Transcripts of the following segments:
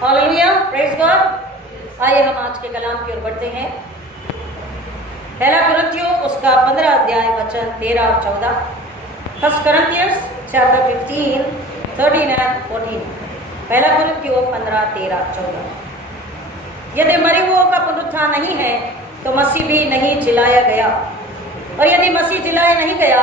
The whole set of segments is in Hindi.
Hallelujah, praise God. आइए हम आज के कलाम की ओर बढ़ते हैं। पहला कुरिन्थियों उसका 15 अध्याय वचन 13 और 14। First Corinthians chapter 15 13 and 14। पहला कुरिन्थियों 15 13 14। यदि मरे हुओं का पुनरुत्थान नहीं है तो मसीह भी नहीं जिलाया गया, और यदि मसीह जिलाया नहीं गया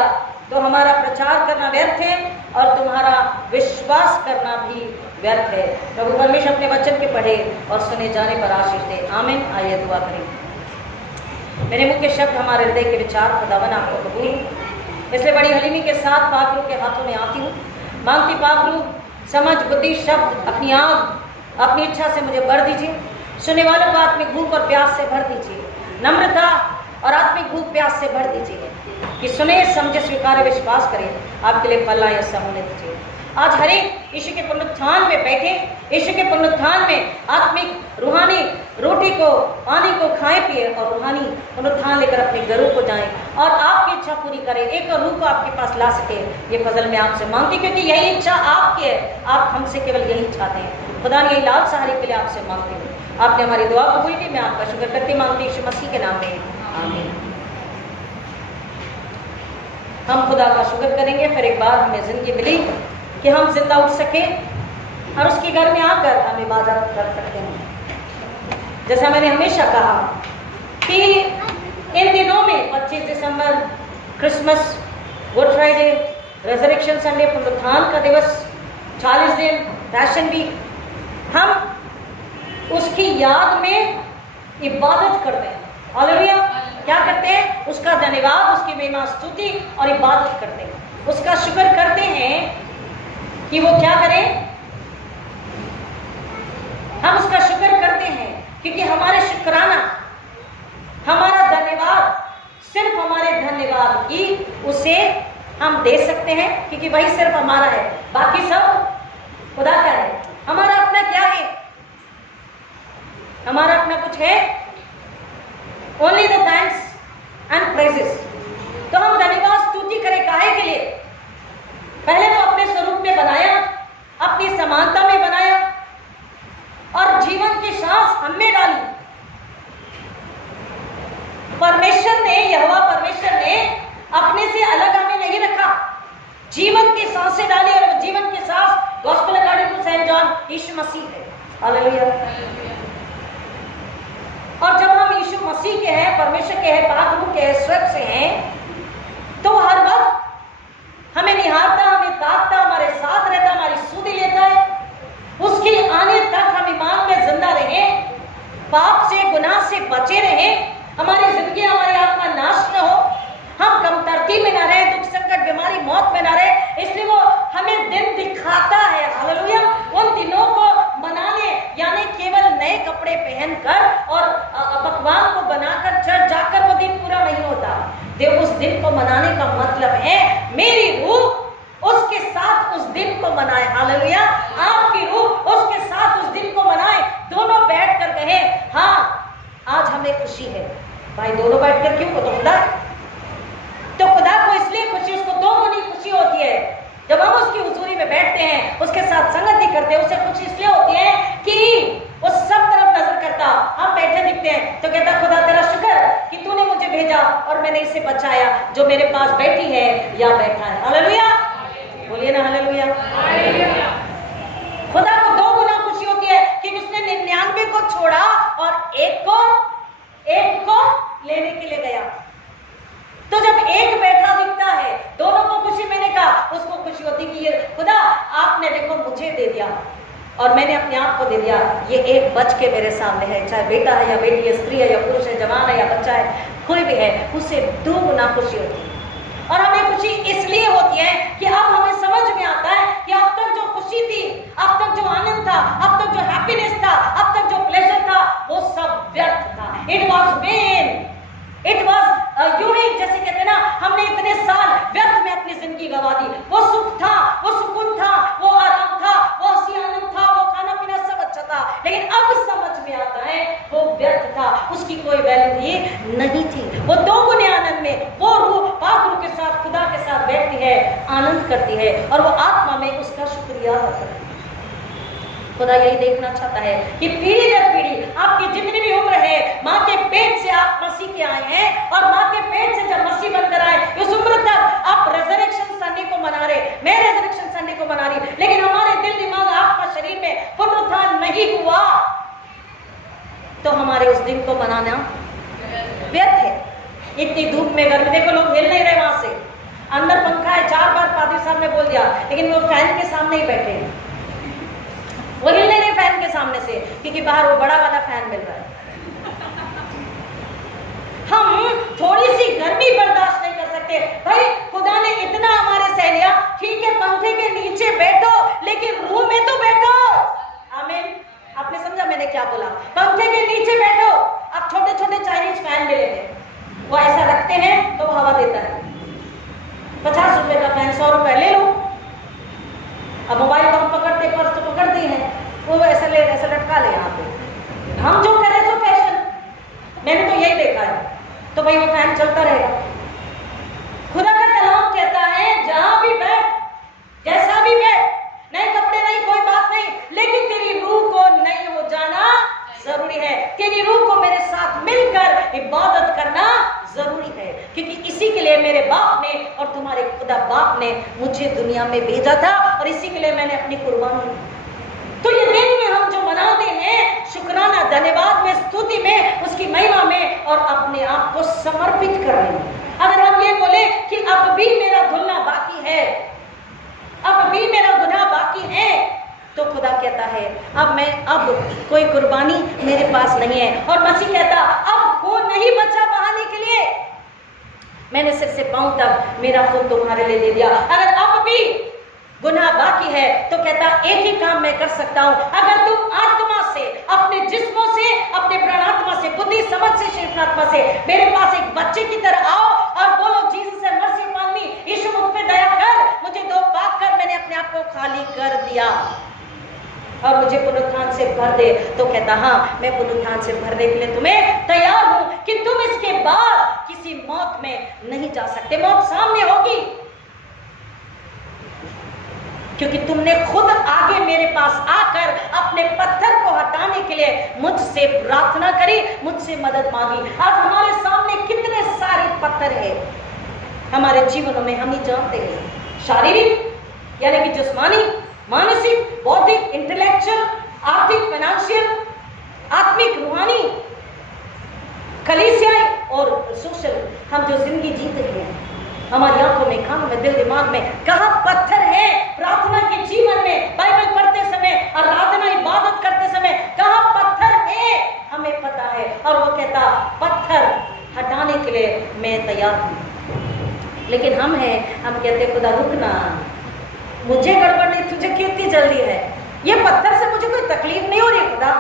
तो हमारा प्रचार करना व्यर्थ है और तुम्हारा विश्वास करना भी व्यर्थ है। प्रभु परमेश्वर अपने वचन के पढ़े और सुने जाने पर आशीष दे, आमीन। आइए दुआ करें। मेरे मुख्य शब्द हमारे हृदय के विचार खुदावन आपको कबूल, इसलिए बड़ी हलीमी के साथ पाक रूह के हाथों में आती हूँ। मांगती पाक रूह समझ बुद्धि शब्द अपनी आग अपनी इच्छा से मुझे भर दीजिए। सुनने वालों को आत्मिक भूख और प्यास से भर दीजिए, नम्रता और आत्मिक भूख प्यास से भर दीजिए कि सुने समझे स्वीकार विश्वास करें, आपके लिए फल आए ऐसा होने दीजिए। आज हर एक यीशु के पुनरुत्थान में बैठे, यीशु के पुनरुत्थान में आत्मिक रूहानी रोटी को पानी को खाएं पिए और रूहानी पुनरुत्थान लेकर अपने घरों को जाएं और आपकी इच्छा पूरी करें, एक और रूह को आपके पास ला सके। ये फजल में आपसे मांगती, क्योंकि यही इच्छा आपकी है, आप हमसे केवल यही चाहते हैं। खुदा ने यही लाल सहारे के लिए आपसे मांगती हूँ। आपने हमारी दुआ कबूल की, मैं आपका शुक्र करती मांगती यीशु मसीह के नाम में, आमीन। हम खुदा का शुक्र करेंगे, फिर एक बार हमें जिंदगी मिली कि हम जिंदा उठ सके और उसके घर में आकर हम इबादत कर सकते हैं। जैसा मैंने हमेशा कहा कि इन दिनों में 25 दिसंबर Christmas, Good Friday, resurrection Sunday, पुनरुत्थान का दिवस, 40 दिन, पैशन वीक, हम उसकी याद में इबादत करते हैं। हालेलुया। क्या करते हैं? उसका धन्यवाद, उसकी महिमा स्तुति और इबादत करते हैं, उसका शुक्र करते हैं कि वो क्या करें, हम उसका शुक्र करते हैं क्योंकि हमारे शुक्राना, हमारा धन्यवाद, सिर्फ हमारे धन्यवाद ही उसे हम दे सकते हैं, क्योंकि वही सिर्फ हमारा है, बाकी सब खुदा का है। हमारा अपना क्या है? हमारा अपना कुछ है? Only the thanks and praises. तो हम धन्यवाद स्तुति करें काहे के लिए? पहले तो अपने स्वरूप में बनाया, अपनी समानता में बनाया और जीवन की सांस हम में डाली। परमेश्वर ने, यहोवा परमेश्वर ने अपने से अलग हमें नहीं रखा, जीवन की सांसें डाली और जीवन की सांस gospel according to Saint John यीशु मसीह है। हालेलुया। और जब हम यीशु मसीह के हैं, परमेश्वर के हैं, पाक रूह के हैं, स्वर्ग से हैं, तो हर वक्त हमें निहारता, हमें ताकता, हमारे साथ रहता, हमारी सुधि लेता है। उसके आने तक हम ईमान में जिंदा रहें, पाप से गुनाह से बचे रहें, हमारी जिंदगी, हमारी आत्मा नाश न हो, हम कमतरती में न रहे, दुख संकट बीमारी मौत में न रहे। इसलिए वो हमें दिन दिखाता है। हालेलुया। उन दिनों को मनाने, यानी केवल नए कपड़े पहनकर और पकवान को बनाकर चर्च जाकर वो दिन पूरा नहीं होता। देव उस दिन को मनाने का मतलब है मेरी रूह उसके साथ उस दिन को मनाए। हालेलुया। आपकी रूह उसके साथ उस दिन को मनाए, दोनों बैठकर कहे हाँ आज हमें खुशी है। भाई दोनों बैठकर क्यों? तो खुदा, तो खुदा को इसलिए खुशी, उसको दो गुनी खुशी होती है जब हम उसकी हुजूरी में बैठते हैं, उसके साथ संगति करते हैं। उसे खुशी इसलिए होती है कि वो सब तरफ नजर करता, हम बैठे दिखते हैं तो कहता खुदा तेरा शुक्र कि तूने मुझे भेजा और मैंने इसे बचाया जो मेरे पास बैठी है या बैठा है। हालेलुया। बोलिए ना हालेलुया। खुदा को दो गुना खुशी होती है कि उसने 99 को छोड़ा और एक को लेने के लिए गया। तो जब एक बैठा दिखता है, दोनों को खुशी, मैंने कहा उसको खुशी होती कि ये खुदा आपने देखो मुझे दे दिया और मैंने अपने आप को दे दिया, ये एक बच के मेरे सामने है, चाहे बेटा है या बेटी है, स्त्री है या पुरुष है, जवान है या बच्चा है, कोई भी है, उससे दो गुना खुशी होती है। और हमें खुशी इसलिए होती है कि अब हमें समझ में आता है कि अब तक जो खुशी थी, अब तक जो आनंद था, अब तक जो हैप्पीनेस था, अब तक जो प्लेजर था, वो सब व्यर्थ था। It was when, it was यूं ही जैसे कहते हैं ना, हमने इतने साल व्यर्थ में अपनी जिंदगी गवा दी। वो सुख था, वो सुकून था, वो आराम था, वो हंसी आनंद था, वो खाना पीना सब अच्छा था, लेकिन अब समझ में आता है वो व्यर्थ था, उसकी कोई वैल्यू ही नहीं थी। वो दो गुने आनंद में वो रूह पाक रूह के साथ, खुदा के साथ बैठती है, आनंद करती है और वो आत्मा में उसका शुक्रिया अदा करती है। खुदा यही देखना चाहता है कि पीढ़ी दर पीढ़ी आपकी जितनी भी उम्र है, माँ के पेट से आप मसीह के आए हैं और माँ के पेट से जब मसीह बनकर आए, उस उम्र तक आप रेजरेक्शन संडे को मना रहे, मैं रेजरेक्शन संडे को मना रही, लेकिन हमारे दिल दिमाग आत्मा शरीर में पुनरुत्थान नहीं हुआ तो हमारे उस दिन को मनाना व्यर्थ है। इतनी धूप में गर्मी, देखो लोग हिल नहीं रहे, वहां से अंदर पंखा है, 4 बार पादरी साहब ने बोल दिया, लेकिन वो फैन के सामने ही बैठे हैं, वो हिल नहीं रहे फैन के सामने से, क्योंकि बाहर वो बड़ा वाला फैन मिल रहा है। हम थोड़ी सी गर्मी बर्दाश्त नहीं कर सकते। भाई खुदा ने इतना हमारे सह लिया, ठीक है पंखे के नीचे बैठो लेकिन रूम में तो बैठो। आमीन। आपने समझा मैंने क्या बोला? पंखे के नीचे बैठो। अब छोटे छोटे चाइनीज फैन मिले हैं, वो ऐसा रखते हैं तो वो हवा देता है। 50 रुपए का फैन 100 रुपए ले लो। अब मोबाइल को हम पकड़ते, पर्स तो पकड़ते हैं, वो ऐसा लटका ले यहाँ पे। हम जो करें सो फैशन, मैंने तो यही देखा है, तो भाई वो फैन चलता रहेगा। खुदा का कलाम कहता है जहां भी बैठ, जैसा भी बैठ, नए कपड़े नहीं, कोई बात नहीं, लेकिन तेरी रूह को नहीं हो जाना जरूरी है। तेरी रूह को मेरे साथ मिलकर इबादत करना जरूरी है, क्योंकि इसी के लिए मेरे बाप ने और तुम्हारे खुदा बाप ने मुझे दुनिया में भेजा था और इसी के लिए मैंने अपनी कुर्बानी दी। तो ये दिन में हम जो मनाते हैं, शुक्राना, धन्यवाद में, स्तुति में, उसकी महिमा में और अपने आप को समर्पित करने में। अगर हम ये बोले कि अब भी मेरा धुलना बाकी है, अब भी मेरा गुनाह बाकी है, तो खुदा कहता है अब कोई कुर्बानी मेरे पास नहीं है। और मसीह कहता अब खून नहीं बचा बहाने के लिए, मैंने सिर से पांव तक मेरा खून तुम्हारे लिए दे दिया। अगर अब भी गुनाह बाकी है तो कहता एक ही काम मैं कर सकता हूं, अगर तुम आत्मा से, अपने जिस्मों से, अपने प्राणात्मा से, बुद्धि समझ से, शरीरात्मा से मेरे पास एक बच्चे की तरह आओ और बोलो जीसस है मर्सी अपॉन मी, यीशु मुझ पे दया कर, मुझे दो पाप कर, मैंने अपने आप को खाली कर दिया और मुझे पुनरुत्थान से भर दे, तो कहता हाँ मैं पुनरुत्थान से भरने के लिए तुम्हें तैयार हूं कि तुम इसके बाद किसी मौत में नहीं जा सकते। मौत सामने होगी क्योंकि तुमने खुद आगे मेरे पास आकर अपने पत्थर को हटाने के लिए मुझसे प्रार्थना करी, मुझसे मदद मांगी। आज हमारे सामने कितने सारे पत्थर हैं हमारे जीवन में, हम ही जानते हैं। शारीरिक यानी कि जिस्मानी, मानसिक, बौद्धिक, इंटेलेक्चुअल, आर्थिक, फाइनेंशियल, आत्मिक, रूहानी, कलीसियाई और सोशल, हम जो जिंदगी जीते हैं, हमारी आंखों में, कानों में, दिल दिमाग में, कहाँ पत्थर है? प्रार्थना के जीवन में, बाइबल पढ़ते समय, आराधना इबादत करते समय कहाँ पत्थर है? हमें पता है। और वो कहता पत्थर हटाने के लिए मैं तैयार हूं। लेकिन हम कहते खुदा रुकना, मुझे गड़बड़ नहीं, तुझे कितनी जल्दी है? ये पत्थर से मुझे कोई तकलीफ नहीं हो रही खुदा,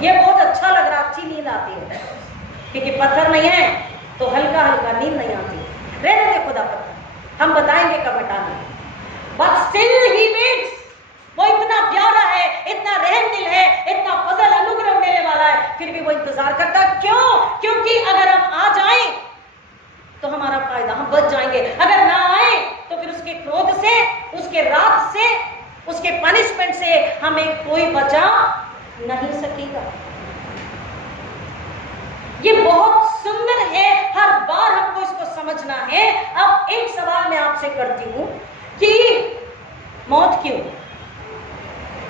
ये बहुत अच्छा लग रहा, अच्छी नींद आती है, क्योंकि पत्थर नहीं है तो हल्का हल्का नींद नहीं आती। रहने दे खुदा पत्थर, हम बताएंगे कब हटाना। बट स्टिल ही वेट्स, वो इतना प्यारा है, इतना रहम दिल है, इतना फजल अनुग्रह देने वाला है, फिर भी वो इंतजार करता। क्यों? क्योंकि अगर हम आ जाएं तो हमारा फायदा, हम बच जाएंगे। अगर ना आए तो फिर उसके क्रोध से, उसके रात से, उसके पनिशमेंट से हमें कोई बचा नहीं सकेगा। ये बहुत सुंदर है, हर बार हमको इसको समझना है। अब एक सवाल मैं आपसे करती हूं कि मौत क्यों?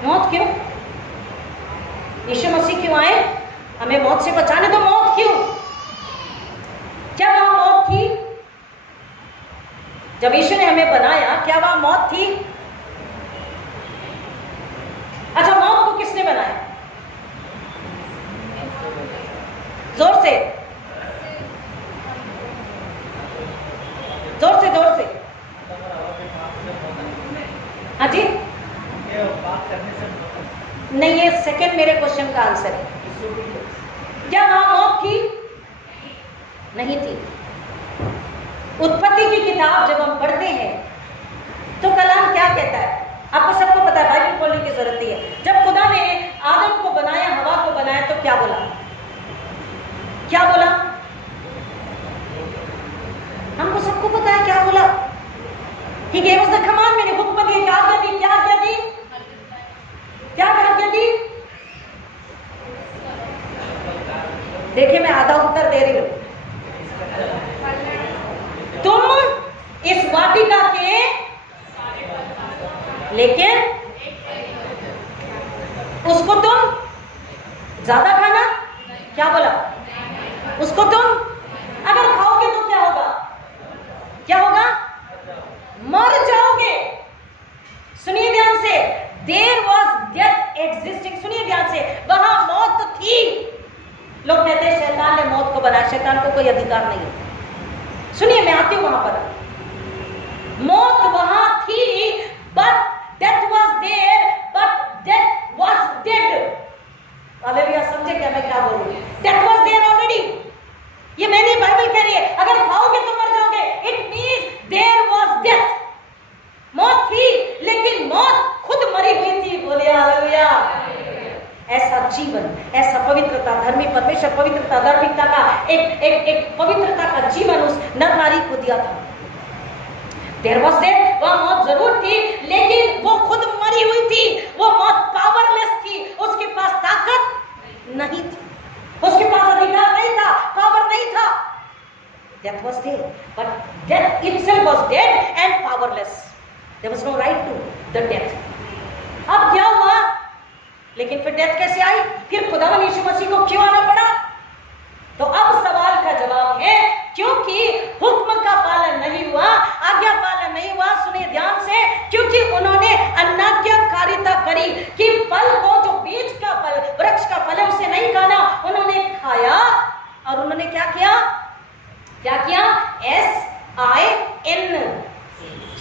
मौत क्यों? यीशु मसीह क्यों आए? हमें मौत से बचाने, तो मौत क्यों? क्या वहां मौत थी? जब यीशु ने हमें बनाया, क्या वहां मौत थी? अच्छा, मौत को किसने बनाया? जोर से, जोर से, जोर से। हाँ जी, नहीं, ये सेकंड मेरे क्वेश्चन का आंसर है। क्या वहां मौत थी? नहीं थी। उत्पत्ति की किताब जब हम पढ़ते हैं तो कलाम क्या कहता है? आपको सबको पता है, बाइबल पढ़ने की जरूरत नहीं है। जब खुदा ने आदम को बनाया, हवा को बनाया, तो क्या बोला? क्या बोला? हमको सबको पता है क्या बोला। He gave us the command, मैंने हुक्म दिए, क्या दी? क्या दी? क्या देखिए मैं आधा उत्तर दे रही हूं। तुम इस वाटिका के, लेकिन उसको तुम ज्यादा खाना, क्या बोला, उसको तुम अगर खाओगे तो क्या होगा, क्या होगा, मर जाओगे। सुनिए ध्यान से, देयर वॉज डेथ एग्जिस्टिंग, सुनिए ध्यान से, वहां मौत थी। लोग कहते हैं शैतान ने मौत को बनाया, शैतान को कोई अधिकार नहीं है। सुनिए मैं आती हूं वहां पर, मौत वहां थी, but death was there, but death was dead. Hallelujah, समझे क्या मैं क्या बोल रही हूं? डेथ वॉज देयर ऑलरेडी, ये मैंने बाइबल कह रही है। अगर खाओगे तो मर जाओगे, it means there was death, मौत थी लेकिन मौत खुद मरी हुई थी। बोलिए हालेलुया। ऐसा जीवन, ऐसा पवित्रता, धर्मी परमेश्वर पवित्रता, धार्मिकता का एक पवित्रता का जीवन उस नर नारी को दिया था। देयर वाज डेथ, वह मौत जरूर थी लेकिन वो खुद मरी हुई थी। वो मौत पावरलेस थी, उसके पास ताकत नहीं थी, उसके पास अधिकार नहीं था, पावर नहीं था। Death was there, but death itself was dead and powerless. There was no right to the death. अब क्या हुआ, लेकिन फिर डेथ कैसे आई, फिर खुदावन यीशु मसीह को क्यों आना पड़ा? तो अब सवाल का जवाब है, क्योंकि हुक्म का पालन नहीं हुआ, आज्ञा पालन नहीं हुआ। सुनिए ध्यान से, क्योंकि उन्होंने अनाज्ञाकारिता करी कि फल को, जो बीज का फल, वृक्ष का फल है, उसे नहीं खाना। उन्होंने खाया और उन्होंने क्या किया, क्या किया, SIN,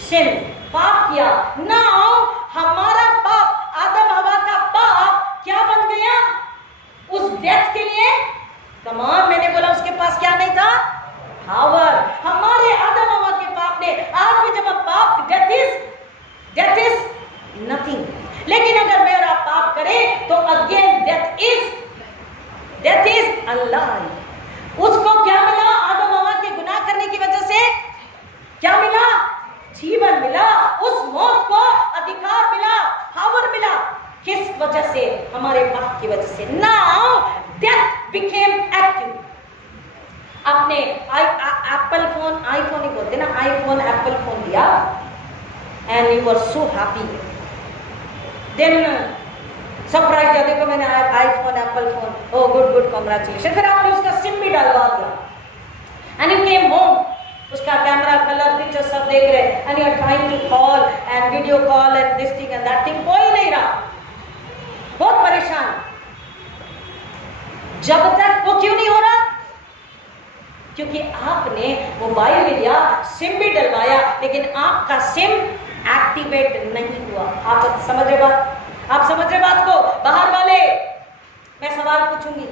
सिन, पाप किया। नाउ हमारा पाप, आदम हवा का पाप क्या बन गया, उस डेथ के लिए कमान, मैंने बोला उसके पास क्या नहीं था, पावर। हमारे आदम हवा के पाप ने, आज में जब हम पाप, डेथ इज नथिंग। लेकिन अगर मेरा पाप करे तो अगेन डेथ इज अलाइव। उसको क्या मिला, आदम हवा के गुनाह करने की वजह से क्या मिला, जीवन मिला। उस मौत को अधिकार मिला, पावर मिला, किस वजह से, हमारे पाप की वजह से। Now death became active. आपने एप्पल फोन, आईफोन ही बोलते ना, आईफोन एप्पल फोन दिया and you were so happy, then surprise दिया, देखो मैंने iPhone Apple phone, oh good good congratulation. फिर आपने उसका सिम भी डलवा दिया एंड यू केम होम, उसका कैमरा, कलर, पिक्चर सब देख रहे and you are trying to call and video call and this thing and that thing, कोई नहीं रहा, बहुत परेशान। जब तक वो क्यों नहीं हो रहा, क्योंकि आपने मोबाइल भी लिया, सिम भी डलवाया, लेकिन आपका सिम एक्टिवेट नहीं हुआ। आप समझ रहे बात, आप समझ रहे बात को? बाहर वाले, मैं सवाल पूछूंगी,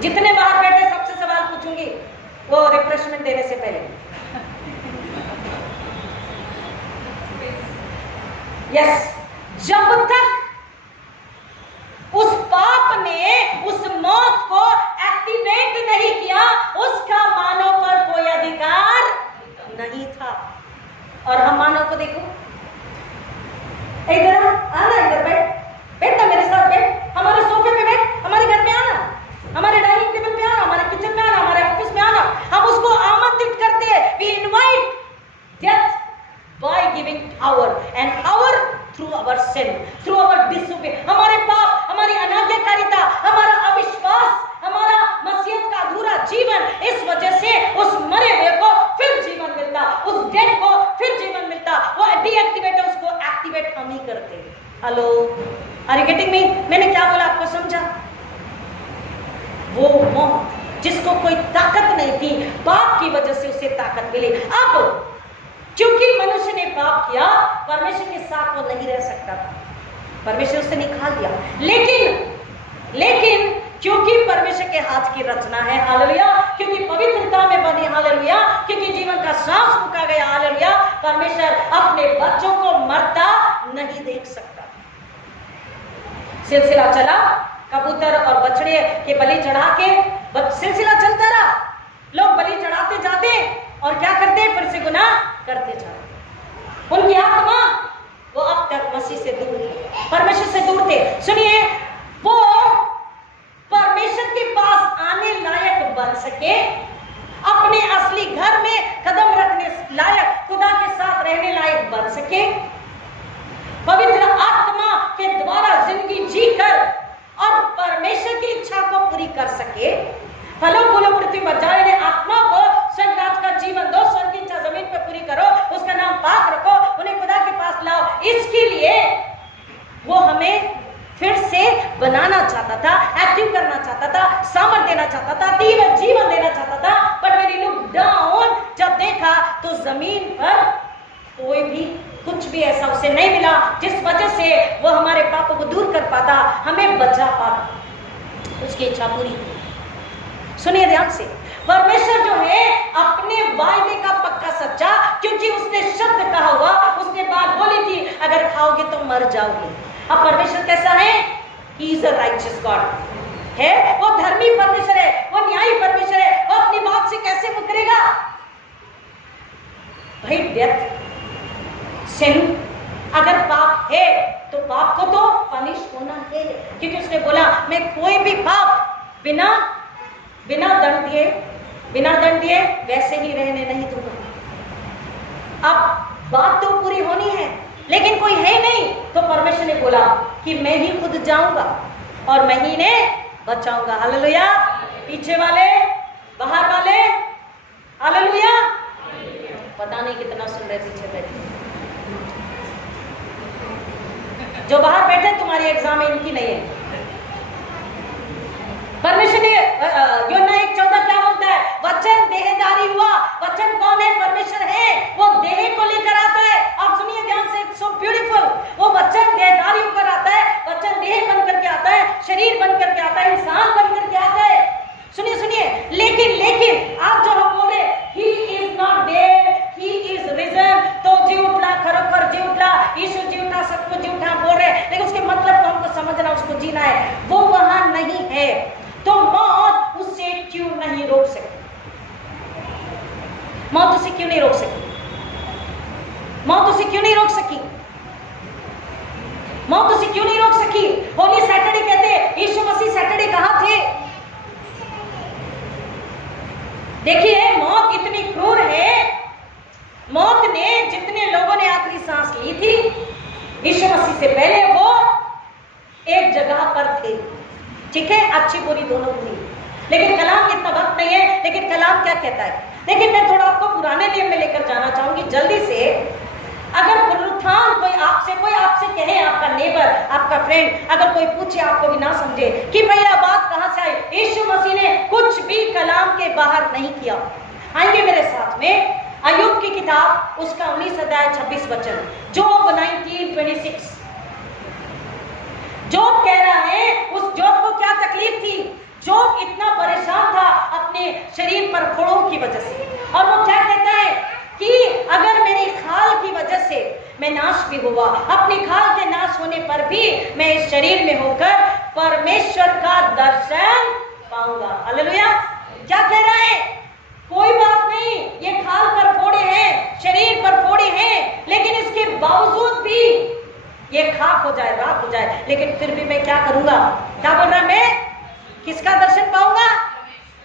जितने बाहर बैठे सबसे सवाल पूछूंगी, वो रिफ्रेशमेंट देने से पहले। यस, जब तक उस पाप ने उस मौत को एक्टिवेट नहीं किया, उसका मानव पर कोई अधिकार नहीं था। और हम मानव को देखो, इधर आना, इधर बैठना मेरे साथ, बैठ, हमारे सोफे पे बैठ, हमारे घर में आना, हमारे डाइनिंग टेबल पे आना, हमारे किचन में आना, हमारे ऑफिस में आना। हम उसको आमंत्रित करते हैं। We invite death by giving power and power through our sin, through our disobedience, हमारे पाप, हमारी अनाज्ञाकारिता, हमारा अविश्वास, हमारा मसीहत का अधूरा जीवन, इस वजह से उस मरे हुए को फिर जीवन मिलता, उस डेड को फिर जीवन मिलता। वो डीएक्टिवेट है, उसको एक्टिवेट हम ही करते हैं। Hello, are you getting me? मैंने क्या बोला, आपको समझा? वो मौत जिसको कोई ताकत नहीं थी, पाप की वजह से उसे ताकत मिली। अब क्योंकि मनुष्य ने पाप किया, परमेश्वर के साथ वो नहीं रह सकता था, परमेश्वर उससे निकाल दिया। लेकिन क्योंकि परमेश्वर के हाथ की रचना है, हालेलुया, क्योंकि पवित्रता में बनी, हालेलुया, क्योंकि जीवन का सांस फूंका गया, हालेलुया, परमेश्वर अपने बच्चों को मरता नहीं देख सकता। सिलसिला चला, कबूतर और बछड़े के बलि चढ़ा के सिलसिला चलता रहा। लोग बलि चढ़ाते जाते और क्या करते, फिर से गुनाह करते जाते। उनकी आत्मा वो अब तक मसीह से दूर थे, परमेश्वर से दूर थे। सुनिए, वो सके, पवित्र आत्मा के द्वारा जिंदगी जीकर और परमेश्वर की इच्छा को पूरी कर सके। फलो फूलो पृथ्वी पर जाए, आत्मा को स्वर्ग राज का जीवन दो, स्वर्ग की इच्छा जमीन पर पूरी करो, उसका नाम पाक रखो, उन्हें खुदा के पास लाओ। इसके लिए वो हमें फिर से बनाना चाहता था, एक्टिव करना चाहता था, सामर्थ देना चाहता था, जीवन देना चाहता था। But when he looked down, जब देखा तो जमीन पर कोई भी कुछ भी ऐसा उसे नहीं मिला जिस वजह से वो हमारे पापों को दूर कर पाता, हमें बचा पाता, उसकी इच्छा पूरी। सुनिए ध्यान से, परमेश्वर जो है अपने वायदे का पक्का सच्चा, क्योंकि उसने शब्द कहा हुआ, उसने बात बोली थी अगर खाओगे तो मर जाओगे। अब परमेश्वर कैसा है? He is a righteous God है, वो धर्मी परमेश्वर है, वो न्यायी परमेश्वर है। वो अपनी बात से कैसे मुकरेगा? भाई डेथ, सिन, अगर पाप है तो पाप को तो पनिश होना है, क्योंकि उसने बोला मैं कोई भी पाप बिना दंड दिए वैसे ही रहने नहीं दूंगा। अब बात तो पूरी होनी है, लेकिन कोई है नहीं, तो परमेश्वर ने बोला कि मैं ही खुद जाऊंगा और मैं ही ने बचाऊंगा। हालेलुया। पीछे वाले, बाहर वाले, हालेलुया। पता नहीं कितना सुन रहे पीछे बैठे, जो बाहर बैठे तुम्हारी एग्जाम इनकी नहीं है। परमेश्वर ने यूहन्ना 1:14 क्या बोलता है? वचन देहधारी हुआ। वचन कौन है? परमेश्वर है, वो देह को लेकर आता है। आप सुनिए ध्यान से, सो ब्यूटीफुल। वो वचन देहधारी होकर आता है, वचन देह बन करके आता है, शरीर बन करके आता है, इंसान बन करके आता है। सुनिए, लेकिन आप जो हम बोले he is not there, he is risen, तो जी उठला, खरोखर जी उठला, यीशु जी उठा, सब कुछ जी उठा बोल रहे, लेकिन उसके मतलब को हमको समझना, उसको जीना है, वो वहां नहीं है। तो मौत उससे क्यों नहीं रोक सकती? मौत उसे क्यों नहीं रोक सकी? मौत उसे क्यों नहीं रोक सकी? मौत उसे क्यों नहीं रोक सकी? होली सैटरडे कहते, यीशु मसीह सैटरडे कहां थे? देखिए, मौत इतनी क्रूर है। मौत ने, जितने लोगों ने आखिरी सांस ली थी यीशु मसीह से पहले, वो एक जगह पर थे, ठीक है, अच्छी बुरी दोनों थी। लेकिन कलाम इतना वक्त नहीं है, लेकिन कलाम क्या कहता है? लेकिन मैं थोड़ा आपको पुराने नियम में लेकर जाना चाहूंगी जल्दी से। अगर पुनरुत्थान कोई आपसे कहे, आपका नेबर, आपका फ्रेंड, अगर कोई पूछे, आपको भी ना समझे कि भैया बात कहां से आई, यीशु मसीह ने कुछ भी कलाम के बाहर नहीं किया। आएंगे मेरे साथ में अय्यूब की किताब, उसका 19 अध्याय 26 वचन, जोब 19:26। जोब कह रहा है, उस जोब को क्या तकलीफ थी? जोब इतना परेशान था अपने शरीर पर फोड़ों की वजह से, और वो क्या कहता है कि अगर मेरी खाल की वजह से मैं नाश भी हुआ, अपनी खाल के नाश होने पर भी मैं इस शरीर में होकर परमेश्वर का दर्शन पाऊंगा। हालेलुया। क्या कह रहा है? कोई बात नहीं, ये खाल पर फोड़े हैं, शरीर पर फोड़े हैं, लेकिन इसके बावजूद भी ये खाक हो जाए, राख हो जाए, लेकिन फिर भी मैं क्या करूंगा? क्या बोल रहा है? मैं किसका दर्शन पाऊंगा?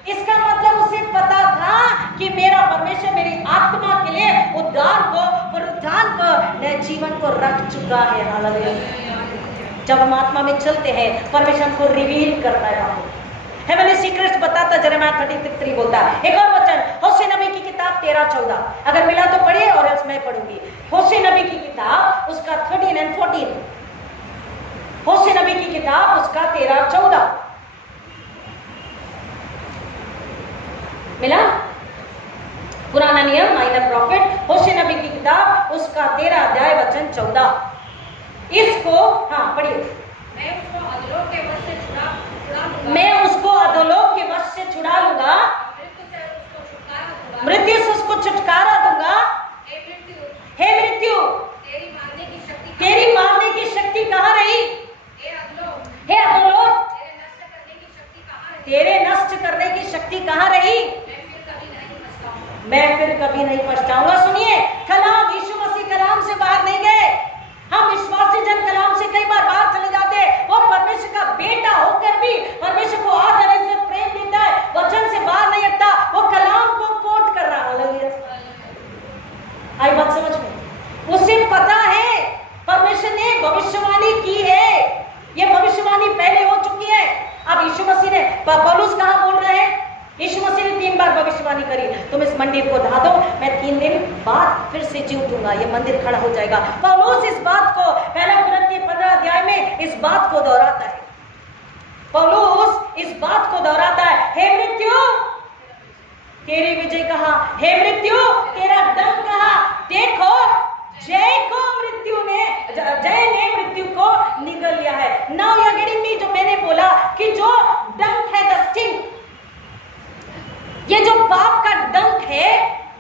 इसका मतलब उसे पता था कि मेरा परमेश्वर मेरी आत्मा के लिए उद्धार को, पुनरुत्थान को, नए जीवन को रख चुका है। हालेलुया। जब हम आत्मा में चलते हैं, परमेश्वर को रिवील करता है। हेवनली सीक्रेट्स बताता, जेरेमिया 33 बोलता है। एक और वचन, होशे नबी की किताब 13:14, अगर मिला तो पढ़िए और else मैं पढ़ूंगी। होशे नबी की किताब, उसका 13 और 14, होशे नबी की किताब, उसका 13:14 मिला? पुराना नियम, माइनर प्रॉफिट, होशे नबी की किताब, उसका 13 अध्याय वचन 14। इसको हाँ पढ़िए। मैं उसको अधोलोक के वश से छुड़ा लूंगा, मृत्यु से उसको छुटकारा दूंगा। हे मृत्यु, तेरी मारने की शक्ति कहाँ रही? हे अधोलोक, तेरे नष्ट करने की शक्ति कहाँ रही? मैं फिर कभी नहीं पछताऊंगा। सुनिए, कलाम, यीशु मसीह कलाम से बाहर नहीं गए। हम विश्वासी जन कलाम से कई बार बाहर चले जाते हैं। वो परमेश्वर का बेटा होकर भी परमेश्वर को आदर, इज्जत, प्रेम देता है, वचन से बाहर नहीं हटता, वो कलाम को कोट कर रहा है। आई बात समझ में? उसे पता पौलुस कहाँ बोल रहे हैं? यीशु मसीह ने 3 बार भविष्यवाणी करी, तुम इस मंदिर को ढा दो, मैं 3 दिन बाद फिर से जी उठूंगा, ये मंदिर खड़ा हो जाएगा। पौलुस इस बात को पहला कुरिन्थियों 15 अध्याय में इस बात को दोहराता है। पौलुस इस बात को दोहराता है, हे मृत्यु तेरी विजय कहाँ, हे मृत्यु तेरा डंक कहाँ, देखो जय ने मृत्यु को निगल लिया है। Now you are getting me, जो मैंने बोला कि जो डंक है, द स्टिंग, ये जो पाप का डंक है,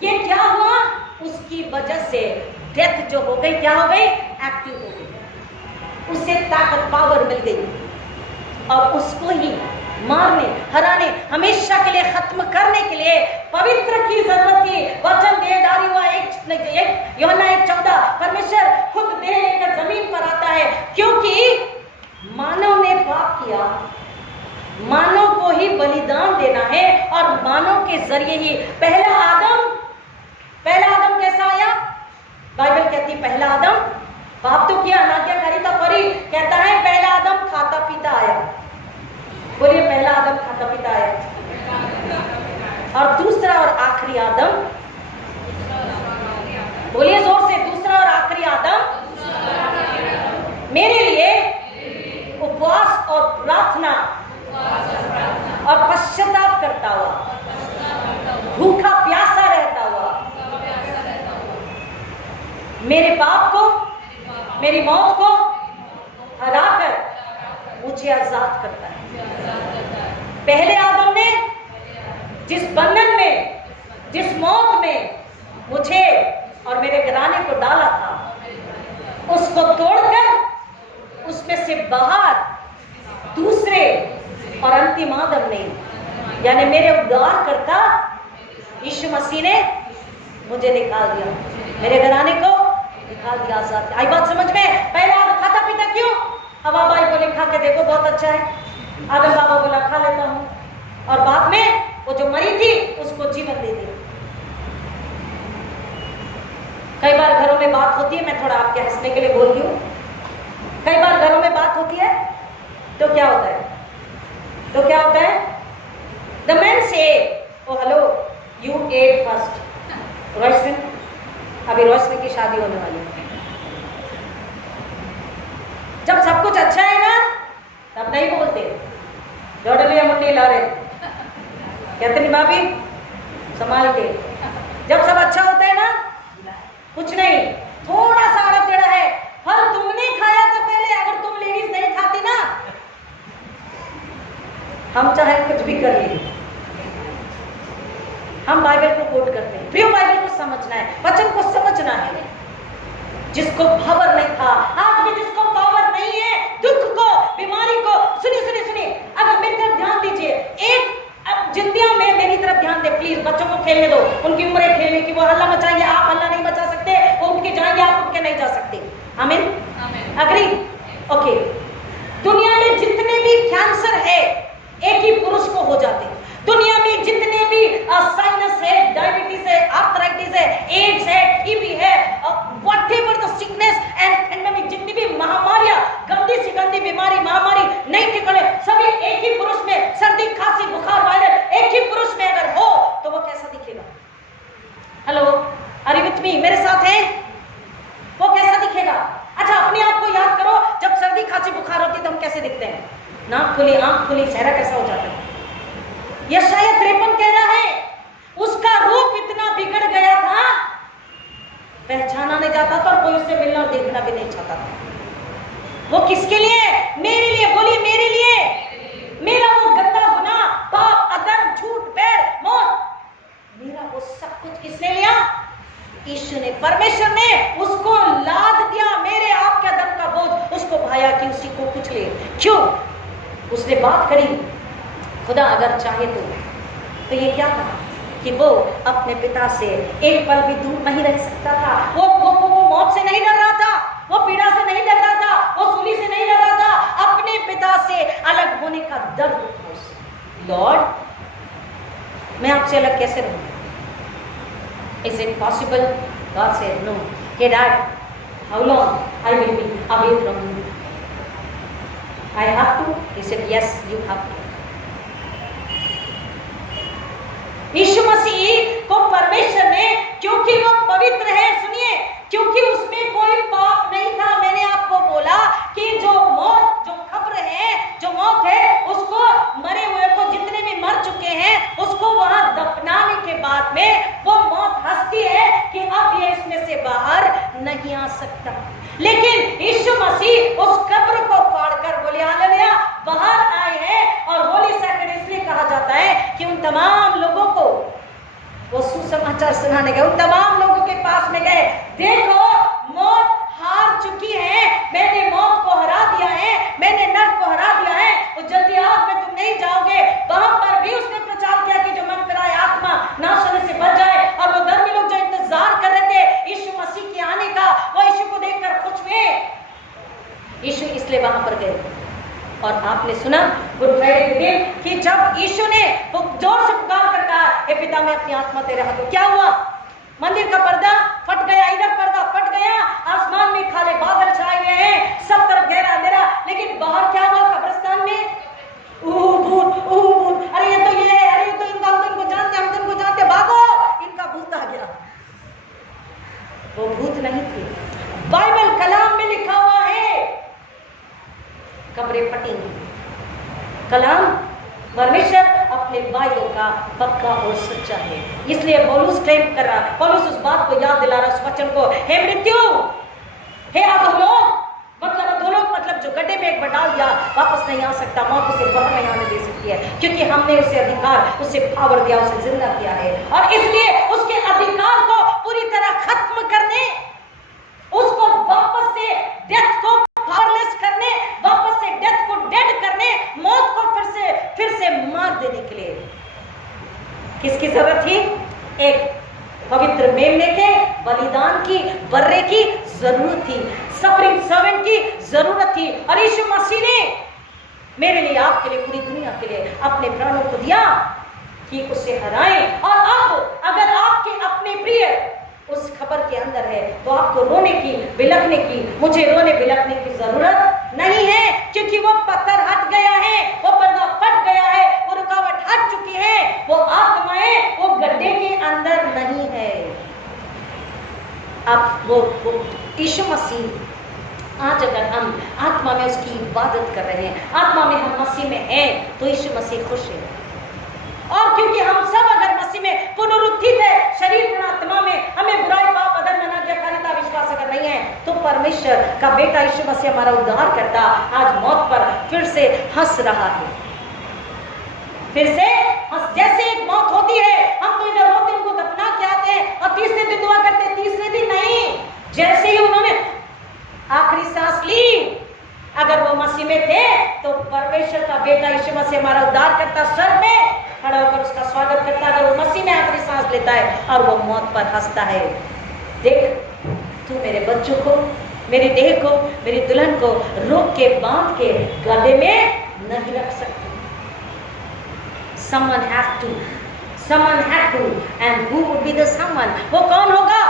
ये क्या हुआ? उसकी वजह से डेथ जो हो गई, क्या हो गई? एक्टिव हो गई, उसे ताकत, पावर मिल गई। और उसको ही मारने, हराने, हमेशा के लिए खत्म करने के लिए पवित्र की जरूरत थी। वचन देहधारी हुआ, यूहन्ना 1:14, परमेश्वर खुद देह लेकर जमीन पर आता है, क्योंकि मानव ने पाप किया, मानव को ही बलिदान देना है, और मानव के जरिए ही पहला आदम कैसा आया? बाइबल कहती है पहला आदम पाप तो किया, अनाज्ञाकारिता करी, कहता है पहला आदम खाता पीता आया। बोलिए पहला आदम खाता पीता आया, और दूसरा और आखिरी आदम, बोलिए जोर से, दूसरा और आखिरी आदम मेरे लिए उपवास और प्रार्थना और पश्चाताप करता हुआ, भूखा प्यासा रहता हुआ, मेरे पाप को, मेरी मौत को हराकर मुझे आजाद करता है। पहले आदम ने जिस बंधन में, जिस मौत में मुझे और मेरे घराने को डाला था, उसको तोड़कर उसमें से बाहर दूसरे और अंतिम आदम ने, यानी मेरे उद्धारकर्ता यीशु मसीह ने मुझे निकाल दिया, मेरे घराने को निकाल दिया, आजाद। आई बात समझ में? पहले आदम खाता पीता क्यों? हवा बाई बोले खा के देखो बहुत अच्छा है, आदम बाबा बोला खा लेता हूं, और बाद में वो जो मरी थी उसको जीवन दे दिया। कई बार घरों में बात होती है, मैं थोड़ा आपके हंसने के लिए बोलती हूँ, कई बार घरों में बात होती है तो क्या होता है? द मैन से, ओ हेलो यू एट फर्स्ट। रोशनी, अभी रोशनी की शादी होने वाली है, जब सब कुछ अच्छा है ना तब नहीं बोलते, जोड़लिया मुट्ठी ला रहे, कहते नहीं भाभी संभाल के। जब सब अच्छा होता है ना, कुछ नहीं, थोड़ा सा आड़ा टेढ़ा है, फल तुमने खाया था पहले, अगर तुम लेडीज नहीं खाती ना, हम चाहे कुछ भी कर लिए। हम बाइबल को कोट करते हैं, प्रिय बाइबल को समझना है, वचन को समझना है। जिसको पावर नहीं था, आज भी जिसको पावर नहीं है, दुख को, बीमारी को, सुनिए, अगर मेरी तरफ ध्यान दीजिए, एक जिंदिया में मेरी तरफ ध्यान दे प्लीज। बच्चों को खेलने दो, उनकी उम्र है खेलने की, वो हल्ला मचाएंगे, आप हल्ला नहीं मचा सकते, वो उनके जाएंगे, आप उनके नहीं जा सकते। आमीन, अग्री, ओके। दुनिया में जितने भी कैंसर है एक ही पुरुष को हो जाते हैं। दुनिया में जितने भी साइनस है, डायबिटीज है, आर्थराइटिस है, एड्स है, टीबी है, whatever the sickness and endemic, जितनी भी महामारियां, गंदी से गंदी बीमारी, महामारी नहीं ठिकाने, सभी एक ही पुरुष में, सर्दी, खांसी, बुखार, वायरस एक ही पुरुष में अगर हो तो वो कैसा दिखेगा? Hello, are you with me? मेरे साथ है? वो कैसा दिखेगा? अच्छा, अपने आप को याद करो, जब सर्दी, खांसी, बुखार होती है तो हम कैसे दिखते हैं? नाक खुली, आंख खुली, चेहरा कैसा हो जाता है? यशायाह 53 कह रहा है, उसका रूप इतना बिगड़ गया था, पहचाना नहीं जाता था, और कोई उससे मिलना और देखना भी नहीं चाहता था। वो किसके लिए? मेरे लिए। बोलिए मेरे लिए। मेरा वो गंदा गुनाह, पाप, अधर्म, झूठ, बैर, मौत, मेरा वो सब कुछ किसने लिया? यीशु ने, परमेश्वर ने उसको लाद दिया, मेरे आपके अधर्म का बोझ उसको भाया कि उसी को कुछ ले। क्यों? उसने बात करी, खुदा अगर चाहे तो ये क्या था कि वो अपने पिता से एक पल भी दूर नहीं रह सकता था। वो मौत से नहीं डर रहा था, वो पीड़ा से नहीं डर रहा था, वो सूली से नहीं डर रहा था, अपने पिता से अलग होने का दर्द। लॉर्ड, मैं आपसे अलग कैसे रहूं? Is it possible? God said no. Hey Dad, how long I will be away from you? I have to. He said yes, you have to. यीशु मसीह को परमेश्वर ने, क्योंकि वो पवित्र है, सुनिए, क्योंकि उसमें कोई पाप नहीं था। मैंने आपको बोला कि जो मौत, जो खबर है, जो मौत है, उसको मरे हुए को, जितने भी मर चुके हैं, उसको वहां दफनाने के बाद में वो मौत हंसती है कि अब ये इसमें से बाहर नहीं आ सकता। लेकिन यीशु मसीह उस कब्र को फाड़कर, बोले हालेलुया, बाहर आए हैं। और होली सैक्रेमेंट इसलिए कहा जाता है कि उन तमाम लोगों को वो सुसमाचार सुनाने गए, उन तमाम लोगों के पास में गए, देखो मौत हार चुकी है, मैंने मौत को हरा दिया है, मैंने नर्क को हरा दिया है, तो जल्दी आग में तुम नहीं जाओगे। वहां पर भी उसने प्रचार किया कि जो मन फिराए आत्मा नाश होने से बच जाए। और वो धर्मी लोग जो इंतजार कर रहे थे यीशु मसीह के आने का, वो यीशु को देखकर खुश हुए, यीशु इसलिए वहां पर गए। और आपने सुना गुड फ्राइडे के दिन कि जब यीशु ने जोर से पुकार कर कहा, हे पिता मैं अपनी आत्मा तेरे हाथों, क्या हुआ? मंदिर का पर्दा फट गया, इधर पर्दा फट गया, आसमान में काले बादल छाए हुए हैं, सब तरफ गहरा अंधेरा। लेकिन बाहर क्या हुआ? कब्रिस्तान में भूत, अरे ये तो ये है, अरे ये तो इनका, हम तो इनको जानते, हम तो इनको जानते, भागो, इनका भूत आ गया। वो भूत नहीं थे। बाइबल कलाम में लिखा हुआ है कब्रें फटेंगी। कलाम परमेश्वर अपने वायदों का पक्का और सच्चा है। इसलिए पौलुस क्लेम कर रहा, पौलुस उस बात को याद दिला रहा, उस वचन को, हे मृत्यु, हे अधोलोक, मतलब जो गड्ढे में एक बार डाल दिया वापस नहीं आ सकता, मौत उसे बाहर नहीं आने दे सकती है, क्योंकि हमने उसे अधिकार, उसे पावर दिया, उसे जिंदा किया है। और इसलिए उसके अधिकार को पूरी तरह खत्म करने, उसको वापस से डेथ को पावरलेस करने, वापस से डेथ को डेड करने, मौत को फिर से मार देने के लिए किसकी जरूरत थी? एक पवित्र मेमने के बलिदान की, बर्रे की जरूरत थी, सफरिंग सर्वेंट की जरूरत थी। और यीशु मसीह ने मेरे लिए, आपके लिए, पूरी दुनिया के लिए अपने प्राणों को दिया कि उसे हराएं। और अब अगर आपके अपने प्रिय उस खबर के अंदर है, तो आपको रोने की, बिलखने की, मुझे रोने बिलखने की जरूरत नहीं है, क्योंकि वो पत्थर हट गया है, वो पर्दा फट गया है, वो रुकावट हट चुकी है, वो आत्माएं वो गड्ढे के अंदर नहीं है। अब वो यीशु मसीह, आज अगर हम आत्मा में उसकी इबादत कर रहे हैं, आत्मा में हम मसीह में हैं, तो यीशु मसीह खुश है। और क्योंकि हम सब अगर मसीह में पुनरुत्थित है, शरीर में, आत्मा में, हमें बुराई, पाप, अधर्म, अनाज्ञाकारिता, विश्वास अगर नहीं है, तो परमेश्वर का बेटा यीशु मसीह हमारा उद्धार करता आज मौत पर फिर से हंस रहा है। फिर से हंस, जैसे एक मौत होती है, हम तो इधर होते उनको दफना के आते हैं और तीसरे दिन दुआ करते, तीसरे दिन नहीं, जैसे ही उन्होंने आखिरी सांस ली, अगर वो मसीह में थे, तो परमेश्वर का बेटा यीशु मसीह हमारा उद्धार करता, स्वर्ग में खड़ा होकर उसका स्वागत करता। अगर वो मसीह में आखिरी सांस लेता है और वो मौत पर हंसता है, देख तू मेरे बच्चों को, मेरी देह को, मेरी दुल्हन को रोक के, बांध के गड्ढे में नहीं रख सकती। Someone had to, and who would be the someone? वो कौन होगा?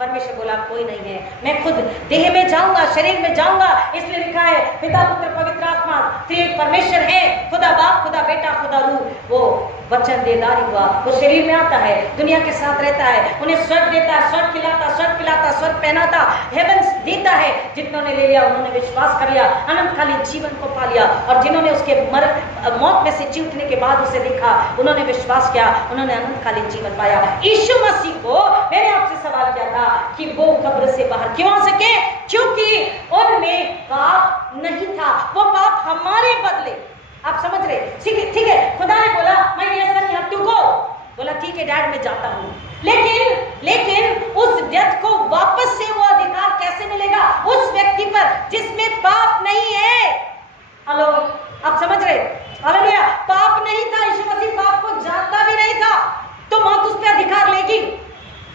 परमेश्वर बोला कोई नहीं है, मैं खुद देह में जाऊंगा, शरीर में जाऊंगा। इसलिए लिखा है पिता, पुत्र, पवित्र आत्मा त्रिएक परमेश्वर है, खुदा बाप, खुदा बेटा, खुदा रूह। वो वचन देदारी हुआ, वो शरीर में आता है, दुनिया के साथ रहता है, उन्हें स्वर्ग देता है, स्वर्ग खिलाता, स्वर्ग पहनाता, हेवंस देता है। जिन्होंने ले लिया उन्होंने विश्वास कर लिया, अनंतकालीन जीवन को पा लिया। और जिन्होंने उसके मौत में से जी उठने के बाद उसे देखा, उन्होंने विश्वास किया, उन्होंने अनंतकालीन जीवन पाया। यीशु मसीह को मैंने आपसे सवाल किया था कि वो कब्र से बाहर क्यों आ सके? क्योंकि उनमें पाप नहीं था, वो पाप हमारे बदले। आप समझ रहे? ठीक है, खुदा ने बोला मैं ये ऐसा नहीं, हत्तू को बोला ठीक है डैड मैं जाता हूँ, लेकिन उस डेथ को वापस से वो अधिकार कैसे मिलेगा उस व्यक्ति पर जिसमें पाप नहीं है? हेलो, आप समझ रहे? हालेलुया। पाप नहीं था, यीशु मसीह पाप को जानता भी नहीं था, तो मौत उस पर अधिकार लेगी।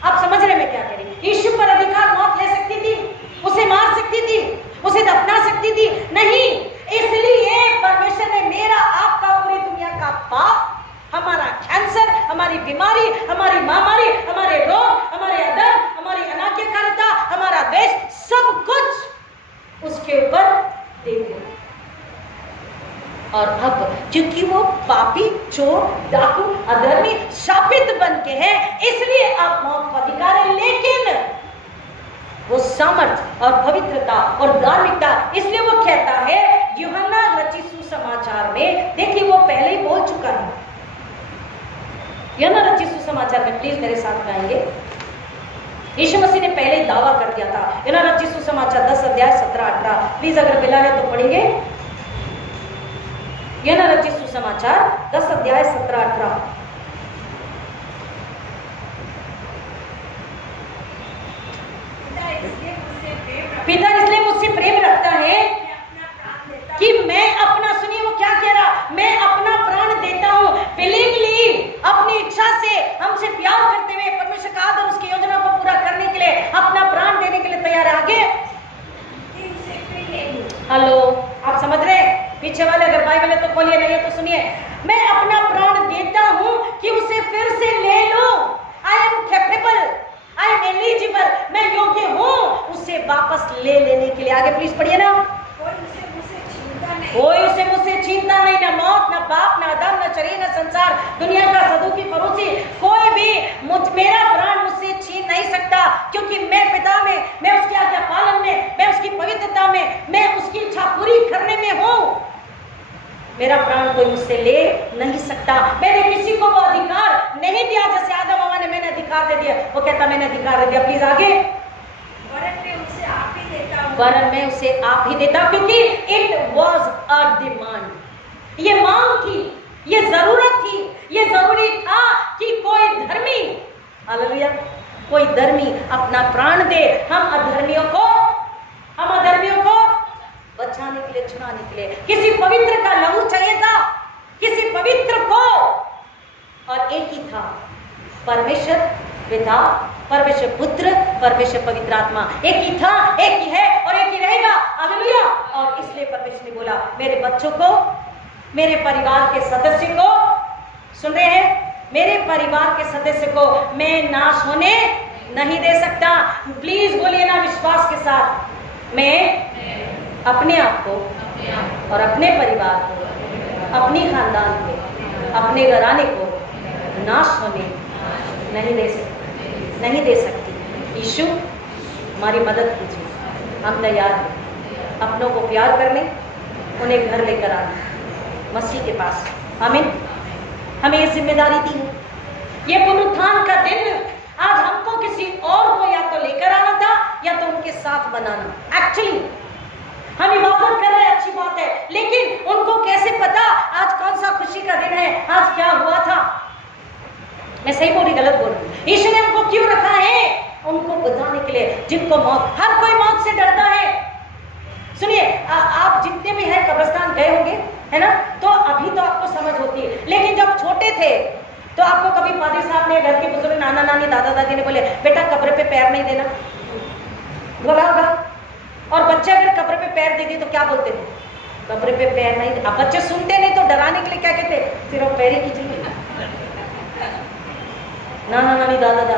आप समझ रहे मैं क्या कह रही? यीशु पर अधिकार मौत ले सकती थी, उसे मार सकती थी, उसे दफना सकती थी? नहीं। इसलिए परमेश्वर ने मेरा, आपका, पूरी दुनिया का पाप, हमारा कैंसर, हमारी बीमारी, हमारी महामारी, हमारे रोग, हमारे अधर्म, हमारी अनाज्ञाकारिता, हमारा द्वेष, सब कुछ उसके ऊपर दे दिया। और अब क्योंकि वो पापी, चोर, डाकू, अधर्मी शापित बन के है, इसलिए आप मौत का अधिकार है। लेकिन वो सामर्थ और पवित्रता और धार्मिकता, इसलिए वो कहता है यूहन्ना रचित सुसमाचार में, देखिए वो पहले ही बोल चुका है। यूहन्ना रचित सुसमाचार में प्लीज मेरे साथ गाएंगे। यीशु मसीह ने पहले ही दावा कर दिया था। यूहन्ना रचित सुसमाचार 10 अध्याय 17-18, प्लीज अगर मिला है तो पढ़ेंगे। यूहन्ना रचित सुसमाचार 10 अध्याय 17-18। पिता इसलिए मुझसे प्रेम रखता है कि मैं अपना, सुनिए वो क्या कह रहा, मैं अपना प्राण देता हूं। विलिंगली, अपनी इच्छा से, हमसे प्यार करते हुए परमेश्वर का आदर, उसकी योजना को पूरा करने के लिए अपना प्राण देने के लिए तैयार है। आगे हेलो, आप समझ रहे हैं? पीछे वाले अगर बाइबल है तो खोलिए, नहीं है तो सुनिए। मैं अपना प्राण देता हूं कि उसे फिर से ले लो। I am capable, I am eligible, मैं योग्य हूं उसे वापस ले लेने के लिए। आगे प्लीज पढ़िए ना। कोई उसे मुझसे छीनता नहीं, ना मौत, ना पाप, ना अधर्म, ना शरीर, ना संसार, दुनिया का सदुकी फरोसी, कोई भी मेरा प्राण मुझसे छीन नहीं सकता, क्योंकि मैं पिता में, मैं उसकी आज्ञा पालन में, मैं उसकी पवित्रता में, मैं उसकी इच्छा पूरी करने में हूं। मेरा प्राण कोई मुझसे ले नहीं सकता। मैंने किसी को वो अधिकार नहीं दिया, जैसे आदम हवा ने मैंने अधिकार दे दिया, वो कहता मैंने अधिकार दे दिया। प्लीज आगे। वरन मैं उसे आप ही देता हूं, वरन मैं उसे आप ही देता हूं, क्योंकि इट वॉज अ डिमांड, ये मांग थी, ये जरूरत थी, ये जरूरी था कि कोई धर्मी, हालेलुया, कोई धर्मी अपना प्राण दे। हम अधर्मियों को बचाने के लिए, छुड़ाने के लिए किसी पवित्र का लहू चाहिए था, किसी पवित्र को, और एक ही था, परमेश्वर पिता, परमेश्वर पुत्र, परमेश्वर पवित्र आत्मा। एक ही था, एक ही है और एक ही रहेगा। हालेलुया। और इसलिए परमेश्वर ने बोला मेरे बच्चों को, मेरे परिवार के सदस्य को, सुन रहे हैं, मेरे परिवार के सदस्य को मैं नाश होने नहीं दे सकता। प्लीज बोलिए ना विश्वास के साथ, मैं अपने आप को और अपने परिवार को, अपनी खानदान को, अपने घराने को नाश होने नहीं दे सकती, नहीं दे सकती। यीशु हमारी मदद कीजिए, हम तैयार हैं अपनों को प्यार करने, उन्हें घर लेकर आने मसीह के पास। आमीन। हमें ये जिम्मेदारी दी है। ये पुनरुत्थान का दिन आज हमको किसी और को या तो लेकर आना था या तो उनके साथ बनाना। एक्चुअली हम इबादत कर रहे हैं, अच्छी बात है, लेकिन उनको कैसे पता आज कौन सा खुशी का दिन है, आज क्या हुआ था। मैं सही बोल रही, गलत बोल रही? यीशु ने हमको क्यों रखा है? उनको बताने के लिए जिनको मौत, हर कोई मौत से डरता है। सुनिए, आप जितने भी हैं कब्रिस्तान गए होंगे, है ना, तो अभी तो आपको समझ होती है, लेकिन जब छोटे थे तो आपको कभी पादरी साहब ने, घर के बुजुर्ग, नाना नानी, दादा दादी ने बोले बेटा कब्र पे पैर नहीं देना, बोला होगा। और बच्चे अगर कब्र पे पैर दे दिए तो क्या बोलते थे? कब्र पे पैर नहीं। अब बच्चे सुनते नहीं तो डराने के लिए क्या कहते? सिर्फ पैर ही खींचेंगे। नाना नानी, दादा दादा